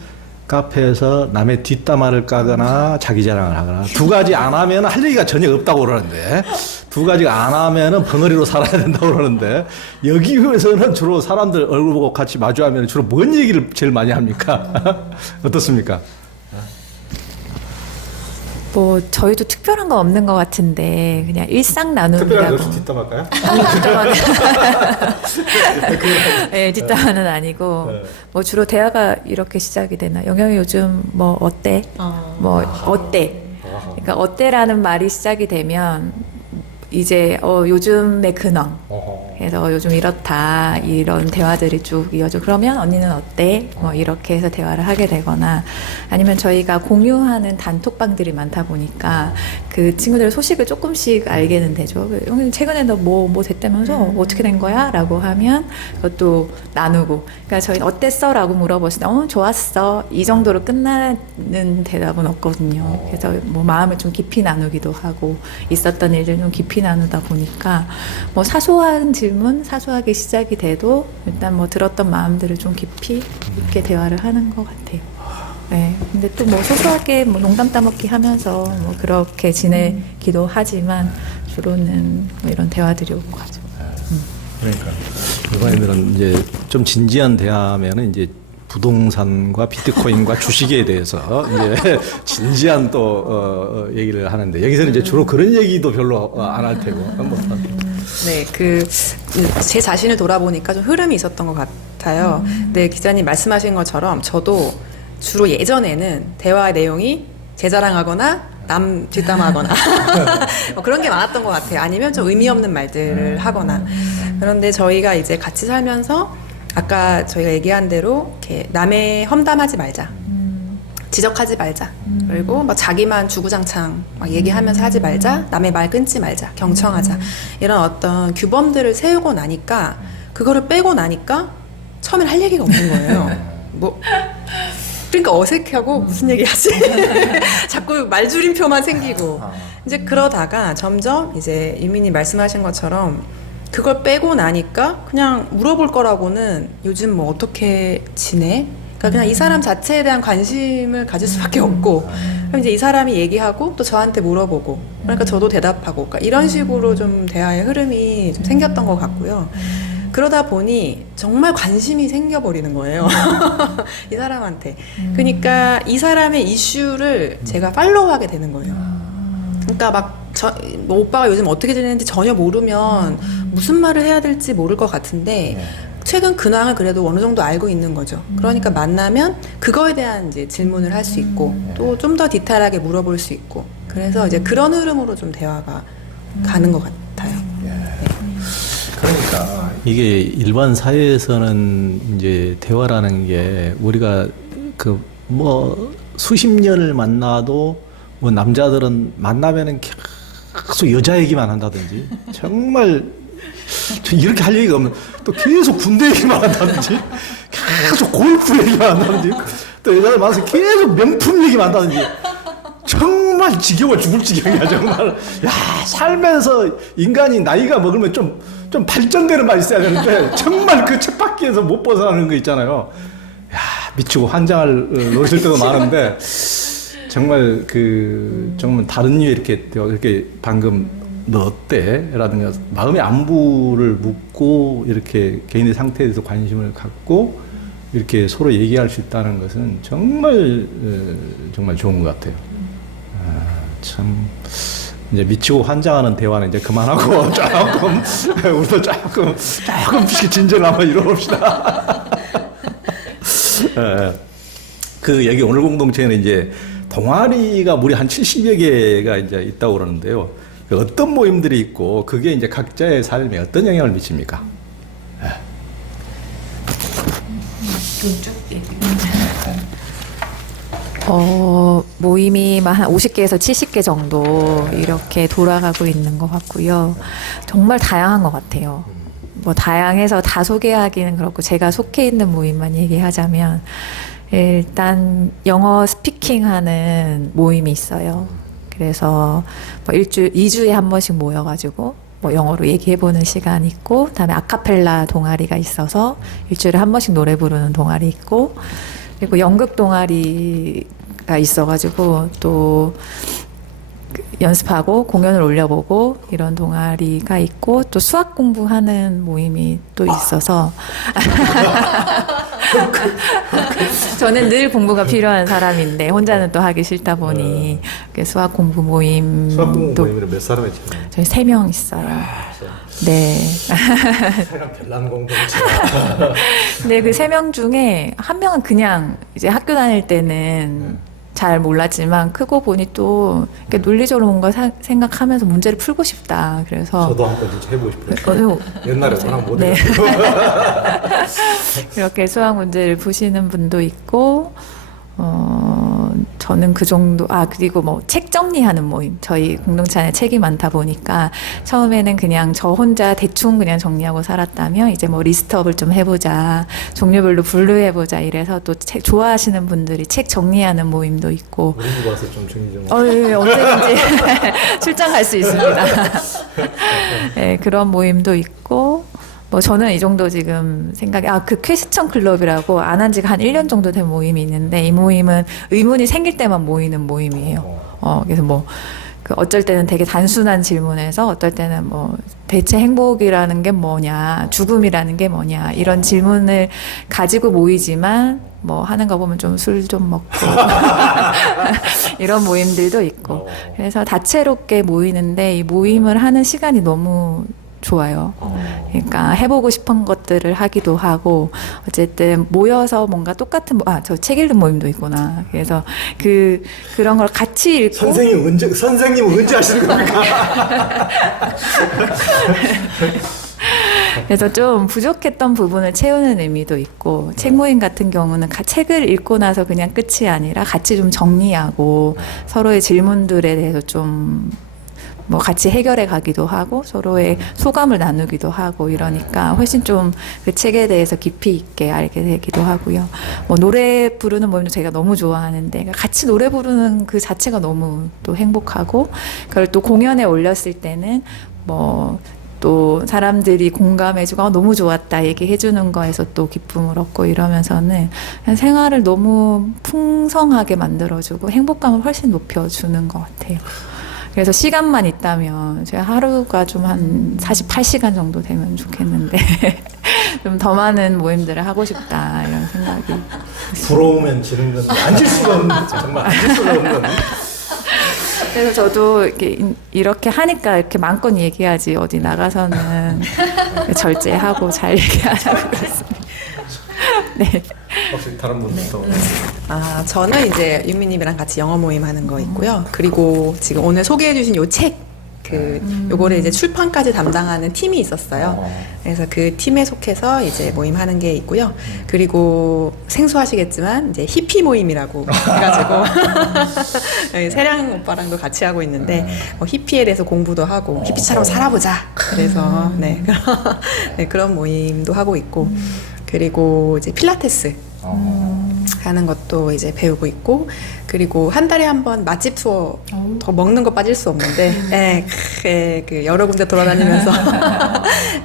카페에서 남의 뒷담화를 까거나 자기 자랑을 하거나 두 가지 안 하면 할 얘기가 전혀 없다고 그러는데 두 가지가 안 하면은 벙어리로 살아야 된다고 그러는데 여기에서는 주로 사람들 얼굴 보고 같이 마주하면 주로 뭔 얘기를 제일 많이 합니까? 어떻습니까? 뭐 저희도 특별한 건 없는 것 같은데 그냥 일상 나눔이라고. 특별한 것이 뒷담화일까요? 네, 뒷담화는 아니고 뭐 주로 대화가 이렇게 시작이 되나. 영영이 요즘 뭐 어때? 뭐 어때? 그러니까 어때라는 말이 시작이 되면 이제 요즘의 근황. 그래서 요즘 이렇다 이런 대화들이 쭉 이어져. 그러면 언니는 어때? 뭐 이렇게 해서 대화를 하게 되거나 아니면 저희가 공유하는 단톡방들이 많다 보니까 그 친구들 소식을 조금씩 알게는 되죠. 최근에 너 뭐 됐다면서 뭐 어떻게 된 거야? 라고 하면 그것도 나누고. 그러니까 저희는 어땠어? 라고 물어봤을 때 좋았어. 이 정도로 끝나는 대답은 없거든요. 그래서 뭐 마음을 좀 깊이 나누기도 하고 있었던 일들 좀 깊이 나누다 보니까 뭐 사소한 질문, 사소하게 시작이 돼도 일단 뭐 들었던 마음들을 좀 깊이 있게 대화를 하는 것 같아요. 네. 근데 또 뭐 소소하게 뭐 농담 따먹기 하면서 뭐 그렇게 지내기도 하지만 주로는 뭐 이런 대화들이 오고 가죠. 그러니까 일반인들은 이제 좀 진지한 대화면은 이제 부동산과 비트코인과 주식에 대해서 이제 진지한 또 얘기를 하는데 여기서는 이제 주로 그런 얘기도 별로 안 할 테고 한번 네, 제 자신을 돌아보니까 좀 흐름이 있었던 것 같아요. 네, 기자님 말씀하신 것처럼 저도 주로 예전에는 대화의 내용이 제 자랑하거나 남 뒷담하거나 뭐 그런 게 많았던 것 같아요. 아니면 좀 의미 없는 말들을 하거나. 그런데 저희가 이제 같이 살면서 아까 저희가 얘기한 대로 이렇게 남의 험담하지 말자. 지적하지 말자. 그리고 막 자기만 주구장창 막 얘기하면서 하지 말자. 남의 말 끊지 말자. 경청하자. 이런 어떤 규범들을 세우고 나니까 그거를 빼고 나니까 처음엔 할 얘기가 없는 거예요. 뭐 그러니까 어색하고 무슨 얘기하지? 자꾸 말줄임표만 생기고 이제 그러다가 점점 이제 유민이 말씀하신 것처럼 그걸 빼고 나니까 그냥 물어볼 거라고는 요즘 뭐 어떻게 지내? 그러니까 그냥 이 사람 자체에 대한 관심을 가질 수밖에 없고 그럼 이제 이 사람이 얘기하고 또 저한테 물어보고 그러니까 저도 대답하고 그러니까 이런 식으로 좀 대화의 흐름이 좀 생겼던 것 같고요. 그러다 보니 정말 관심이 생겨버리는 거예요. 이 사람한테. 그러니까 이 사람의 이슈를 제가 팔로우하게 되는 거예요. 그러니까 뭐 오빠가 요즘 어떻게 지내는지 전혀 모르면 무슨 말을 해야 될지 모를 것 같은데 최근 근황을 그래도 어느 정도 알고 있는 거죠. 그러니까 만나면 그거에 대한 이제 질문을 할 수 있고 또 좀 더 디테일하게 물어볼 수 있고 그래서 이제 그런 흐름으로 좀 대화가 가는 것 같아요. 그러니까 이게 일반 사회에서는 이제 대화라는 게 우리가 그 뭐 수십 년을 만나도 뭐 남자들은 만나면은 계속 여자 얘기만 한다든지 정말 이렇게 할 얘기가 없는 또 계속 군대 얘기만 한다든지 계속 골프 얘기만 한다든지 또 여자들 만나서 계속 명품 얘기만 한다든지 정말 지겨워 죽을 지경이야 정말. 야 살면서 인간이 나이가 먹으면 좀 발전되는 맛이 있어야 되는데 정말 그 쳇바퀴에서 못 벗어나는 거 있잖아요. 야 미치고 환장을 노릴 때도 많은데 정말 정말 다른 이유 이렇게 방금 너 어때? 라든가 마음의 안부를 묻고 이렇게 개인의 상태에 대해서 관심을 갖고 이렇게 서로 얘기할 수 있다는 것은 정말 좋은 것 같아요. 참 이제 미치고 환장하는 대화는 이제 그만하고 조금 우리도 조금씩 진전을 한번 이뤄봅시다. 그 여기 오늘 공동체에는 이제 동아리가 무려 한 70여 개가 이제 있다고 그러는데요. 어떤 모임들이 있고 그게 이제 각자의 삶에 어떤 영향을 미칩니까? 모임이 한 50개에서 70개 정도 이렇게 돌아가고 있는 것 같고요. 정말 다양한 것 같아요. 뭐 다양해서 다 소개하기는 그렇고 제가 속해 있는 모임만 얘기하자면 일단 영어 스피킹하는 모임이 있어요. 그래서 뭐 2주에 한 번씩 모여가지고 뭐 영어로 얘기해보는 시간이 있고, 그다음에 아카펠라 동아리가 있어서 일주일에 한 번씩 노래 부르는 동아리 있고, 그리고 연극 동아리가 있어가지고 또 연습하고 공연을 올려보고 이런 동아리가 있고, 또 수학 공부하는 모임이 또 있어서 저는 늘 공부가 필요한 사람인데 혼자는 또 하기 싫다 보니 수학 공부 모임도. 수학 공부 모임은 몇 사람이 있어요? 저희 3명 있어요. 네. 세상 별난 공동체. 근데 그 3명 중에 한 명은 그냥 이제 학교 다닐 때는 잘 몰랐지만 크고 보니 또 이렇게 논리적으로 뭔가 생각하면서 문제를 풀고 싶다. 그래서 저도 한번 진짜 해보고 싶어요. 옛날에 워낙 네. 못해가지고. 이렇게 수학 문제를 푸시는 분도 있고, 저는 그 정도, 그리고 뭐 책 정리하는 모임. 저희 공동체 안에 책이 많다 보니까 처음에는 그냥 저 혼자 대충 그냥 정리하고 살았다면 이제 뭐 리스트업을 좀 해보자. 종류별로 분류해보자. 이래서 또 책 좋아하시는 분들이 책 정리하는 모임도 있고. 우리 집 와서 좀 정리 좀. 예, 언제든지 출장 갈 수 있습니다. 네, 그런 모임도 있고, 뭐 저는 이 정도 지금 생각이, 그 퀘스천 클럽이라고 안 한 지가 한 1년 정도 된 모임이 있는데, 이 모임은 의문이 생길 때만 모이는 모임이에요. 그래서 뭐, 어쩔 때는 되게 단순한 질문에서 어떨 때는 뭐 대체 행복이라는 게 뭐냐, 죽음이라는 게 뭐냐, 이런 질문을 가지고 모이지만 뭐 하는 거 보면 좀 술 좀 먹고 이런 모임들도 있고, 그래서 다채롭게 모이는데 이 모임을 하는 시간이 너무 좋아요. 그러니까 해보고 싶은 것들을 하기도 하고, 어쨌든 모여서 뭔가 똑같은, 저 책 읽는 모임도 있구나. 그래서 그런 걸 같이 읽고. 선생님은 언제 하시는 겁니까? 그래서 좀 부족했던 부분을 채우는 의미도 있고, 책 모임 같은 경우는 책을 읽고 나서 그냥 끝이 아니라 같이 좀 정리하고 서로의 질문들에 대해서 좀 뭐 같이 해결해 가기도 하고 서로의 소감을 나누기도 하고 이러니까 훨씬 좀 그 책에 대해서 깊이 있게 알게 되기도 하고요. 뭐 노래 부르는 모임도 제가 너무 좋아하는데 같이 노래 부르는 그 자체가 너무 또 행복하고, 그걸 또 공연에 올렸을 때는 뭐 또 사람들이 공감해주고 너무 좋았다 얘기해주는 거에서 또 기쁨을 얻고 이러면서는 그냥 생활을 너무 풍성하게 만들어주고 행복감을 훨씬 높여주는 것 같아요. 그래서 시간만 있다면 제가 하루가 좀 한 48시간 정도 되면 좋겠는데 좀 더 많은 모임들을 하고 싶다 이런 생각이. 부러우면 지는 건데 앉을 수가 없는, 정말 앉을 수가 없는. 그래서 저도 이렇게 하니까 이렇게 마음껏 얘기하지 어디 나가서는 절제하고 잘 얘기하자고 그랬습니다. 네. 혹시 다른 분들도. 저는 이제 윤미님이랑 같이 영어 모임 하는 거 있고요. 그리고 지금 오늘 소개해주신 요 책, 요거를 이제 출판까지 담당하는 팀이 있었어요. 그래서 그 팀에 속해서 이제 모임하는 게 있고요. 그리고 생소하시겠지만 이제 히피 모임이라고 해가지고 세량 오빠랑도 같이 하고 있는데 히피에 대해서 공부도 하고 히피처럼 살아보자. 그래서 네, 그런 모임도 하고 있고, 그리고 이제 필라테스 하는 것도 이제 배우고 있고, 그리고 한 달에 한 번 맛집 투어, 더 먹는 거 빠질 수 없는데, 그 여러 군데 돌아다니면서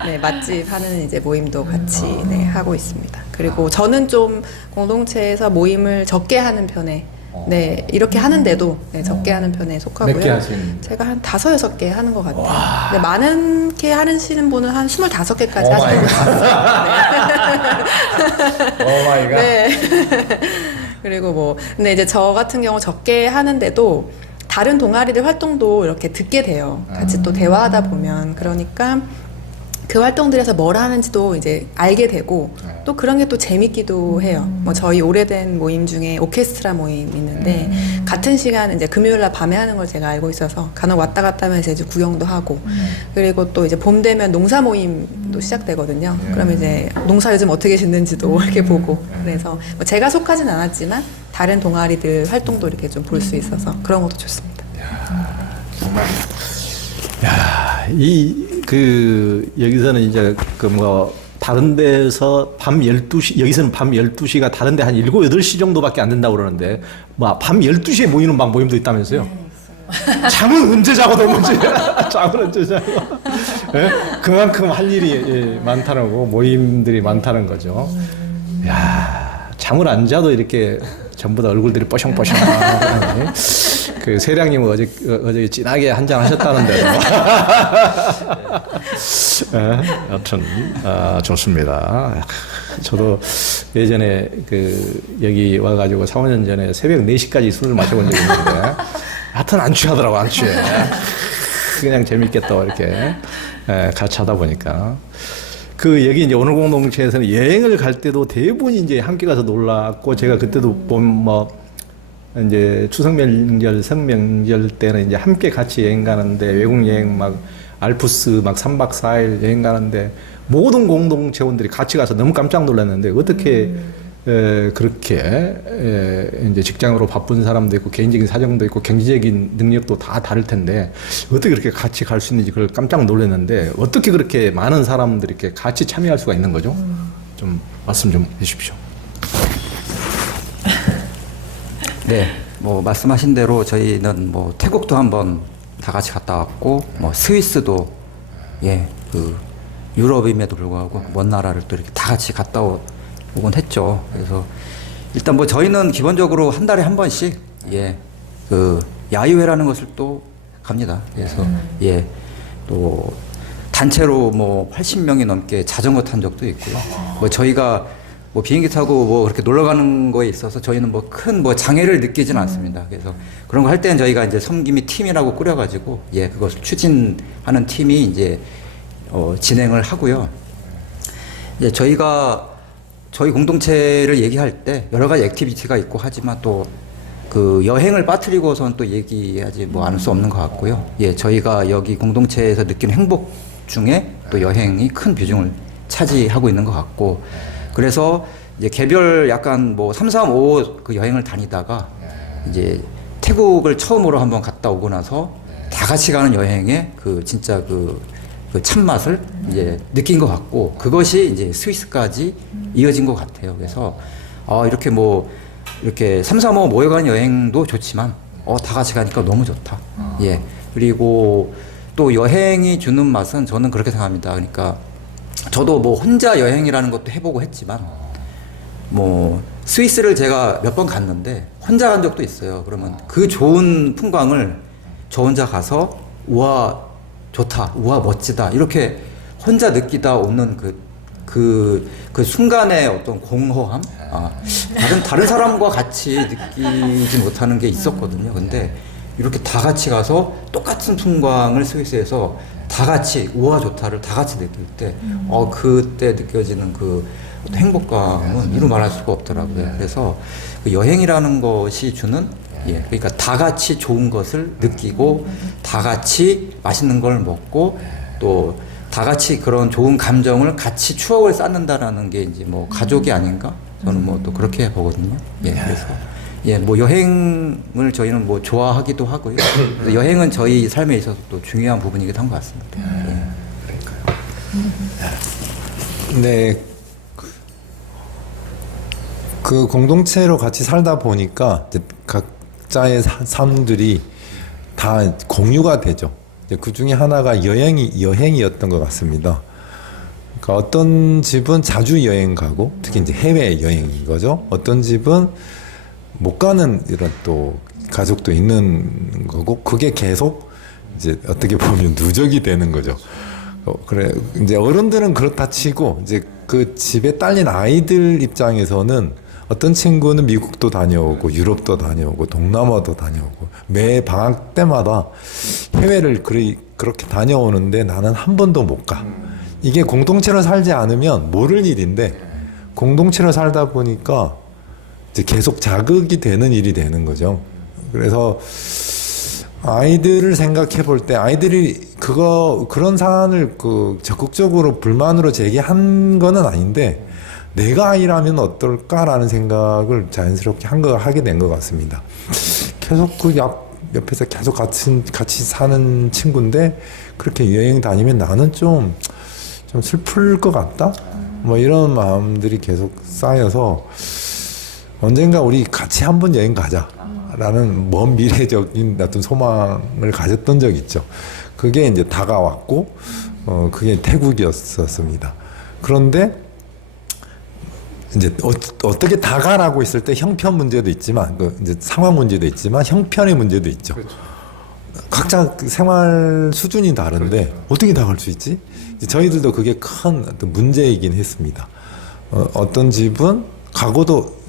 네, 맛집 하는 이제 모임도 같이 네, 하고 있습니다. 그리고 저는 좀 공동체에서 모임을 적게 하는 편에, 네, 이렇게 하는데도 네, 적게 하는 편에 속하고요. 몇 개 하시는? 제가 한 5-6개 하는 것 같아요. 근데 많게 하시는 분은 한 25개까지 하시는 것 같아요. 오 마이 갓. 네. 그리고 뭐, 근데 이제 저 같은 경우 적게 하는데도 다른 동아리들 활동도 이렇게 듣게 돼요. 같이 또 대화하다 보면. 그러니까 그 활동들에서 뭘 하는지도 이제 알게 되고, 또 그런 게 또 재밌기도 해요. 뭐 저희 오래된 모임 중에 오케스트라 모임 있는데, 같은 시간 이제 금요일 날 밤에 하는 걸 제가 알고 있어서 간혹 왔다 갔다 하면서 이제 구경도 하고, 그리고 또 이제 봄 되면 농사 모임도 시작되거든요. 그러면 이제 농사 요즘 어떻게 짓는지도 이렇게 보고, 그래서 뭐 제가 속하진 않았지만 다른 동아리들 활동도 이렇게 좀 볼 수 있어서 그런 것도 좋습니다. 정말. 야, 여기서는 이제 다른 데서 밤 12시, 여기서는 밤 12시가 다른 데 한 7, 8시 정도밖에 안 된다고 그러는데, 밤 12시에 모이는 모임도 있다면서요? 잠은 언제 자고 들는지 잠은 언제 자고. 예? 그만큼 할 일이 많다는 거고, 모임들이 많다는 거죠. 야, 잠을 안 자도 이렇게 전부 다 얼굴들이 뽀송뽀송하니. 그 세량님은 어제 진하게 한잔 하셨다는데요. 여튼 좋습니다. 저도 예전에 여기 와가지고 4-5년 전에 새벽 4시까지 술을 마셔본 적이 있는데, 하여튼 안 취하더라고, 안 취해. 그냥 재밌게 또 이렇게 같이 하다 보니까. 여기 이제 오늘 공동체에서는 여행을 갈 때도 대부분 이제 함께 가서 놀랐고, 제가 그때도 보면 이제 추석 명절, 설 명절 때는 이제 함께 같이 여행 가는데 외국 여행 막 알프스 막 3박 4일 여행 가는데 모든 공동체원들이 같이 가서 너무 깜짝 놀랐는데 어떻게 그렇게 이제 직장으로 바쁜 사람도 있고 개인적인 사정도 있고 경제적인 능력도 다 다를 텐데 어떻게 그렇게 같이 갈 수 있는지 그걸 깜짝 놀랐는데 어떻게 그렇게 많은 사람들이 이렇게 같이 참여할 수가 있는 거죠? 좀 말씀 좀 해주십시오. 네, 뭐 말씀하신 대로 저희는 뭐 태국도 한번 다 같이 갔다 왔고, 뭐 스위스도 그 유럽임에도 불구하고 먼 나라를 또 이렇게 다 같이 갔다 오곤 했죠. 그래서 일단 뭐 저희는 기본적으로 한 달에 한 번씩 그 야유회라는 것을 또 갑니다. 그래서 또 단체로 뭐 80명이 넘게 자전거 탄 적도 있고요. 뭐 저희가 뭐 비행기 타고 뭐 그렇게 놀러 가는 거에 있어서 저희는 뭐 큰 뭐 장애를 느끼지는 않습니다. 그래서 그런 거 할 때는 저희가 이제 섬김이 팀이라고 꾸려가지고 그것을 추진하는 팀이 이제 진행을 하고요. 이제 저희 공동체를 얘기할 때 여러 가지 액티비티가 있고 하지만 또 그 여행을 빠뜨리고선 또 얘기하지 뭐 않을 수 없는 것 같고요. 저희가 여기 공동체에서 느끼는 행복 중에 또 여행이 큰 비중을 차지하고 있는 것 같고, 그래서 이제 개별 약간 뭐 3, 4, 5 그 여행을 다니다가 이제 태국을 처음으로 한번 갔다 오고 나서 다 같이 가는 여행의 그 진짜 그 참맛을 이제 느낀 것 같고, 그것이 이제 스위스까지 이어진 것 같아요. 그래서 이렇게 뭐 이렇게 3, 4, 5 모여가는 여행도 좋지만 다 같이 가니까 너무 좋다. 그리고 또 여행이 주는 맛은 저는 그렇게 생각합니다. 그러니까 저도 뭐 혼자 여행이라는 것도 해보고 했지만 뭐 스위스를 제가 몇 번 갔는데 혼자 간 적도 있어요. 그러면 그 좋은 풍광을 저 혼자 가서 우와 좋다, 우와 멋지다 이렇게 혼자 느끼다 오는 그 순간의 어떤 공허함, 다른 사람과 같이 느끼지 못하는 게 있었거든요. 근데 이렇게 다 같이 가서 똑같은 풍광을 스위스에서 다 같이 우와 좋다를 다 같이 느낄 때 그때 느껴지는 그 행복감은 이루 말할 수가 없더라고요. 그래서 그 여행이라는 것이 주는 그러니까 다 같이 좋은 것을 느끼고 다 같이 맛있는 걸 먹고 또 다 같이 그런 좋은 감정을 같이 추억을 쌓는다라는 게 이제 뭐 가족이 아닌가? 저는 뭐 또 그렇게 보거든요. 그래서 뭐 여행을 저희는 뭐 좋아하기도 하고요. 여행은 저희 삶에 있어서 또 중요한 부분이기도 한 것 같습니다. 네. 그 공동체로 같이 살다 보니까 이제 각자의 삶들이 다 공유가 되죠. 그 중에 하나가 여행이었던 것 같습니다. 그러니까 어떤 집은 자주 여행 가고, 특히 이제 해외 여행인 거죠. 어떤 집은 못 가는 이런 또 가족도 있는 거고, 그게 계속 이제 어떻게 보면 누적이 되는 거죠. 그래, 이제 어른들은 그렇다 치고, 이제 그 집에 딸린 아이들 입장에서는 어떤 친구는 미국도 다녀오고, 유럽도 다녀오고, 동남아도 다녀오고, 매 방학 때마다 해외를 그렇게 다녀오는데 나는 한 번도 못 가. 이게 공동체로 살지 않으면 모를 일인데, 공동체로 살다 보니까 이제 계속 자극이 되는 일이 되는 거죠. 그래서 아이들을 생각해 볼 때 아이들이 그런 사안을 적극적으로 불만으로 제기한 거는 아닌데 내가 아이라면 어떨까라는 생각을 자연스럽게 하게 된 것 같습니다. 계속 옆에서 계속 같이 사는 친구인데 그렇게 여행 다니면 나는 좀 슬플 것 같다? 뭐 이런 마음들이 계속 쌓여서 언젠가 우리 같이 한번 여행 가자라는 먼 미래적인 어떤 소망을 가졌던 적이 있죠. 그게 이제 다가왔고, 그게 태국이었었습니다. 그런데 이제 어떻게 다가라고 했을 때 형편 문제도 있지만, 이제 상황 문제도 있지만 형편의 문제도 있죠. 그렇죠. 각자 생활 수준이 다른데 어떻게 다갈 수 있지? 저희들도 그게 큰 어떤 문제이긴 했습니다. 어떤 집은 가고도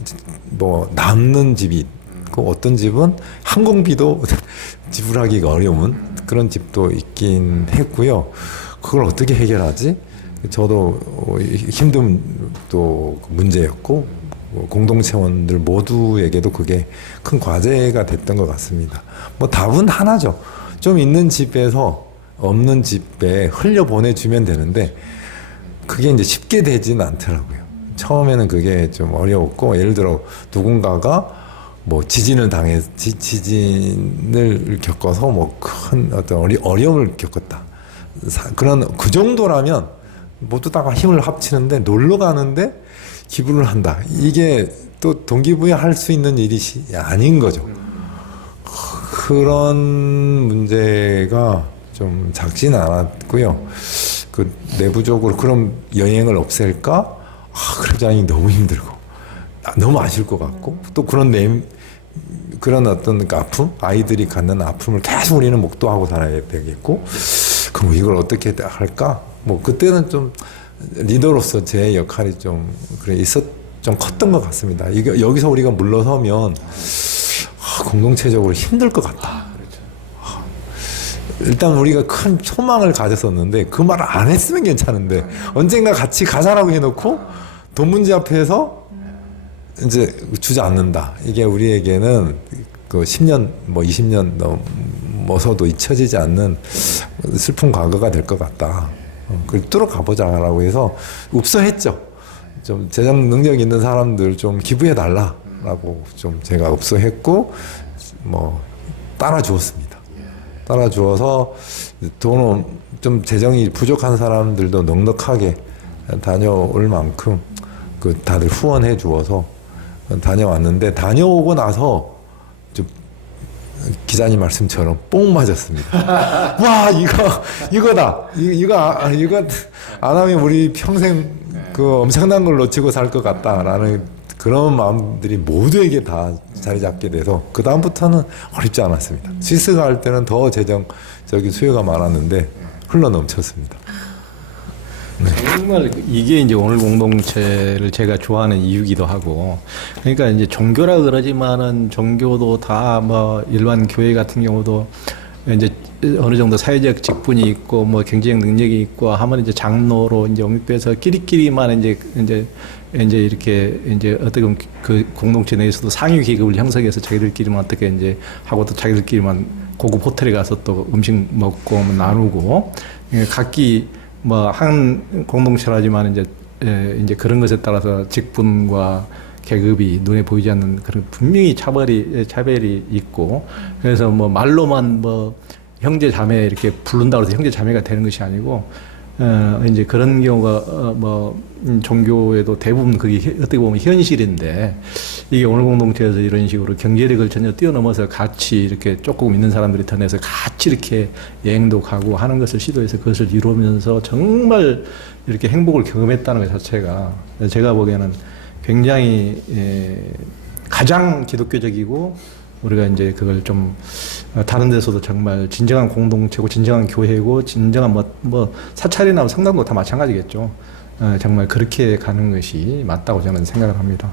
뭐 남는 집이 있고 어떤 집은 항공비도 지불하기가 어려운 그런 집도 있긴 했고요. 그걸 어떻게 해결하지? 저도 힘든 또 문제였고 공동체원들 모두에게도 그게 큰 과제가 됐던 것 같습니다. 뭐 답은 하나죠. 좀 있는 집에서 없는 집에 흘려 보내주면 되는데 그게 이제 쉽게 되지는 않더라고요. 처음에는 그게 좀 어려웠고, 예를 들어 누군가가 뭐 지진을 지진을 겪어서 뭐 큰 어떤 어려움을 겪었다. 그런 그 정도라면 모두 다 힘을 합치는데 놀러 가는데 기부를 한다. 이게 또 동기부여할 수 있는 일이 아닌 거죠. 그런 문제가 좀 작지는 않았고요. 그 내부적으로 그럼 여행을 없앨까? 그러자니 너무 힘들고 너무 아실 것 같고 또 그런 어떤 그 아픔, 아이들이 갖는 아픔을 계속 우리는 목도하고 살아야 되겠고, 그럼 이걸 어떻게 할까? 뭐 그때는 좀 리더로서 제 역할이 좀 좀 컸던 것 같습니다. 이게 여기서 우리가 물러서면 공동체적으로 힘들 것 같다. 일단 우리가 큰 소망을 가졌었는데 그 말을 안 했으면 괜찮은데 언젠가 같이 가자라고 해놓고 돈 문제 앞에서 이제 주저앉는다. 이게 우리에게는 그 10년 뭐 20년 넘어서도 잊혀지지 않는 슬픈 과거가 될 것 같다. 그걸 뚫어가 보자라고 해서 읍소했죠. 좀 재정 능력 있는 사람들 좀 기부해 달라라고 좀 제가 읍소했고 뭐 따라 주었습니다. 따라 주어서 돈은 좀 재정이 부족한 사람들도 넉넉하게 다녀올 만큼 그 다들 후원해 주어서 다녀왔는데, 다녀오고 나서 좀 기자님 말씀처럼 뽕 맞았습니다. 와, 이거다. 이거 안 하면 우리 평생 그 엄청난 걸 놓치고 살 것 같다라는 그런 마음들이 모두에게 다 자리 잡게 돼서 그 다음부터는 어렵지 않았습니다. 스위스 갈 때는 더 재정적인 수요가 많았는데 흘러 넘쳤습니다. 정말 이게 이제 오늘 공동체를 제가 좋아하는 이유기도 하고, 그러니까 이제 종교라 그러지만은 종교도 다 뭐 일반 교회 같은 경우도 이제 어느 정도 사회적 직분이 있고 뭐 경제적 능력이 있고 하면 이제 장로로 이제 영입해서 끼리끼리만 이제 이렇게 이제 어떻게 보면 그 공동체 내에서도 상위 계급을 형성해서 자기들끼리만 어떻게 이제 하고 또 자기들끼리만 고급 호텔에 가서 또 음식 먹고 뭐 나누고, 각기 뭐 한 공동체라지만 이제 그런 것에 따라서 직분과 계급이 눈에 보이지 않는 그런 분명히 차별이 있고, 그래서 뭐 말로만 뭐 형제 자매 이렇게 부른다고 해서 형제 자매가 되는 것이 아니고, 이제 그런 경우가 종교에도 대부분 그게 어떻게 보면 현실인데, 이게 오늘 공동체에서 이런 식으로 경제력을 전혀 뛰어넘어서 같이 이렇게 조금 있는 사람들이 턴해서 같이 이렇게 여행도 가고 하는 것을 시도해서 그것을 이루면서 정말 이렇게 행복을 경험했다는 것 자체가 제가 보기에는 굉장히 가장 기독교적이고, 우리가 이제 그걸 좀 다른 데서도 정말 진정한 공동체고 진정한 교회고 진정한 뭐 사찰이나 성당도 다 마찬가지겠죠. 정말 그렇게 가는 것이 맞다고 저는 생각을 합니다.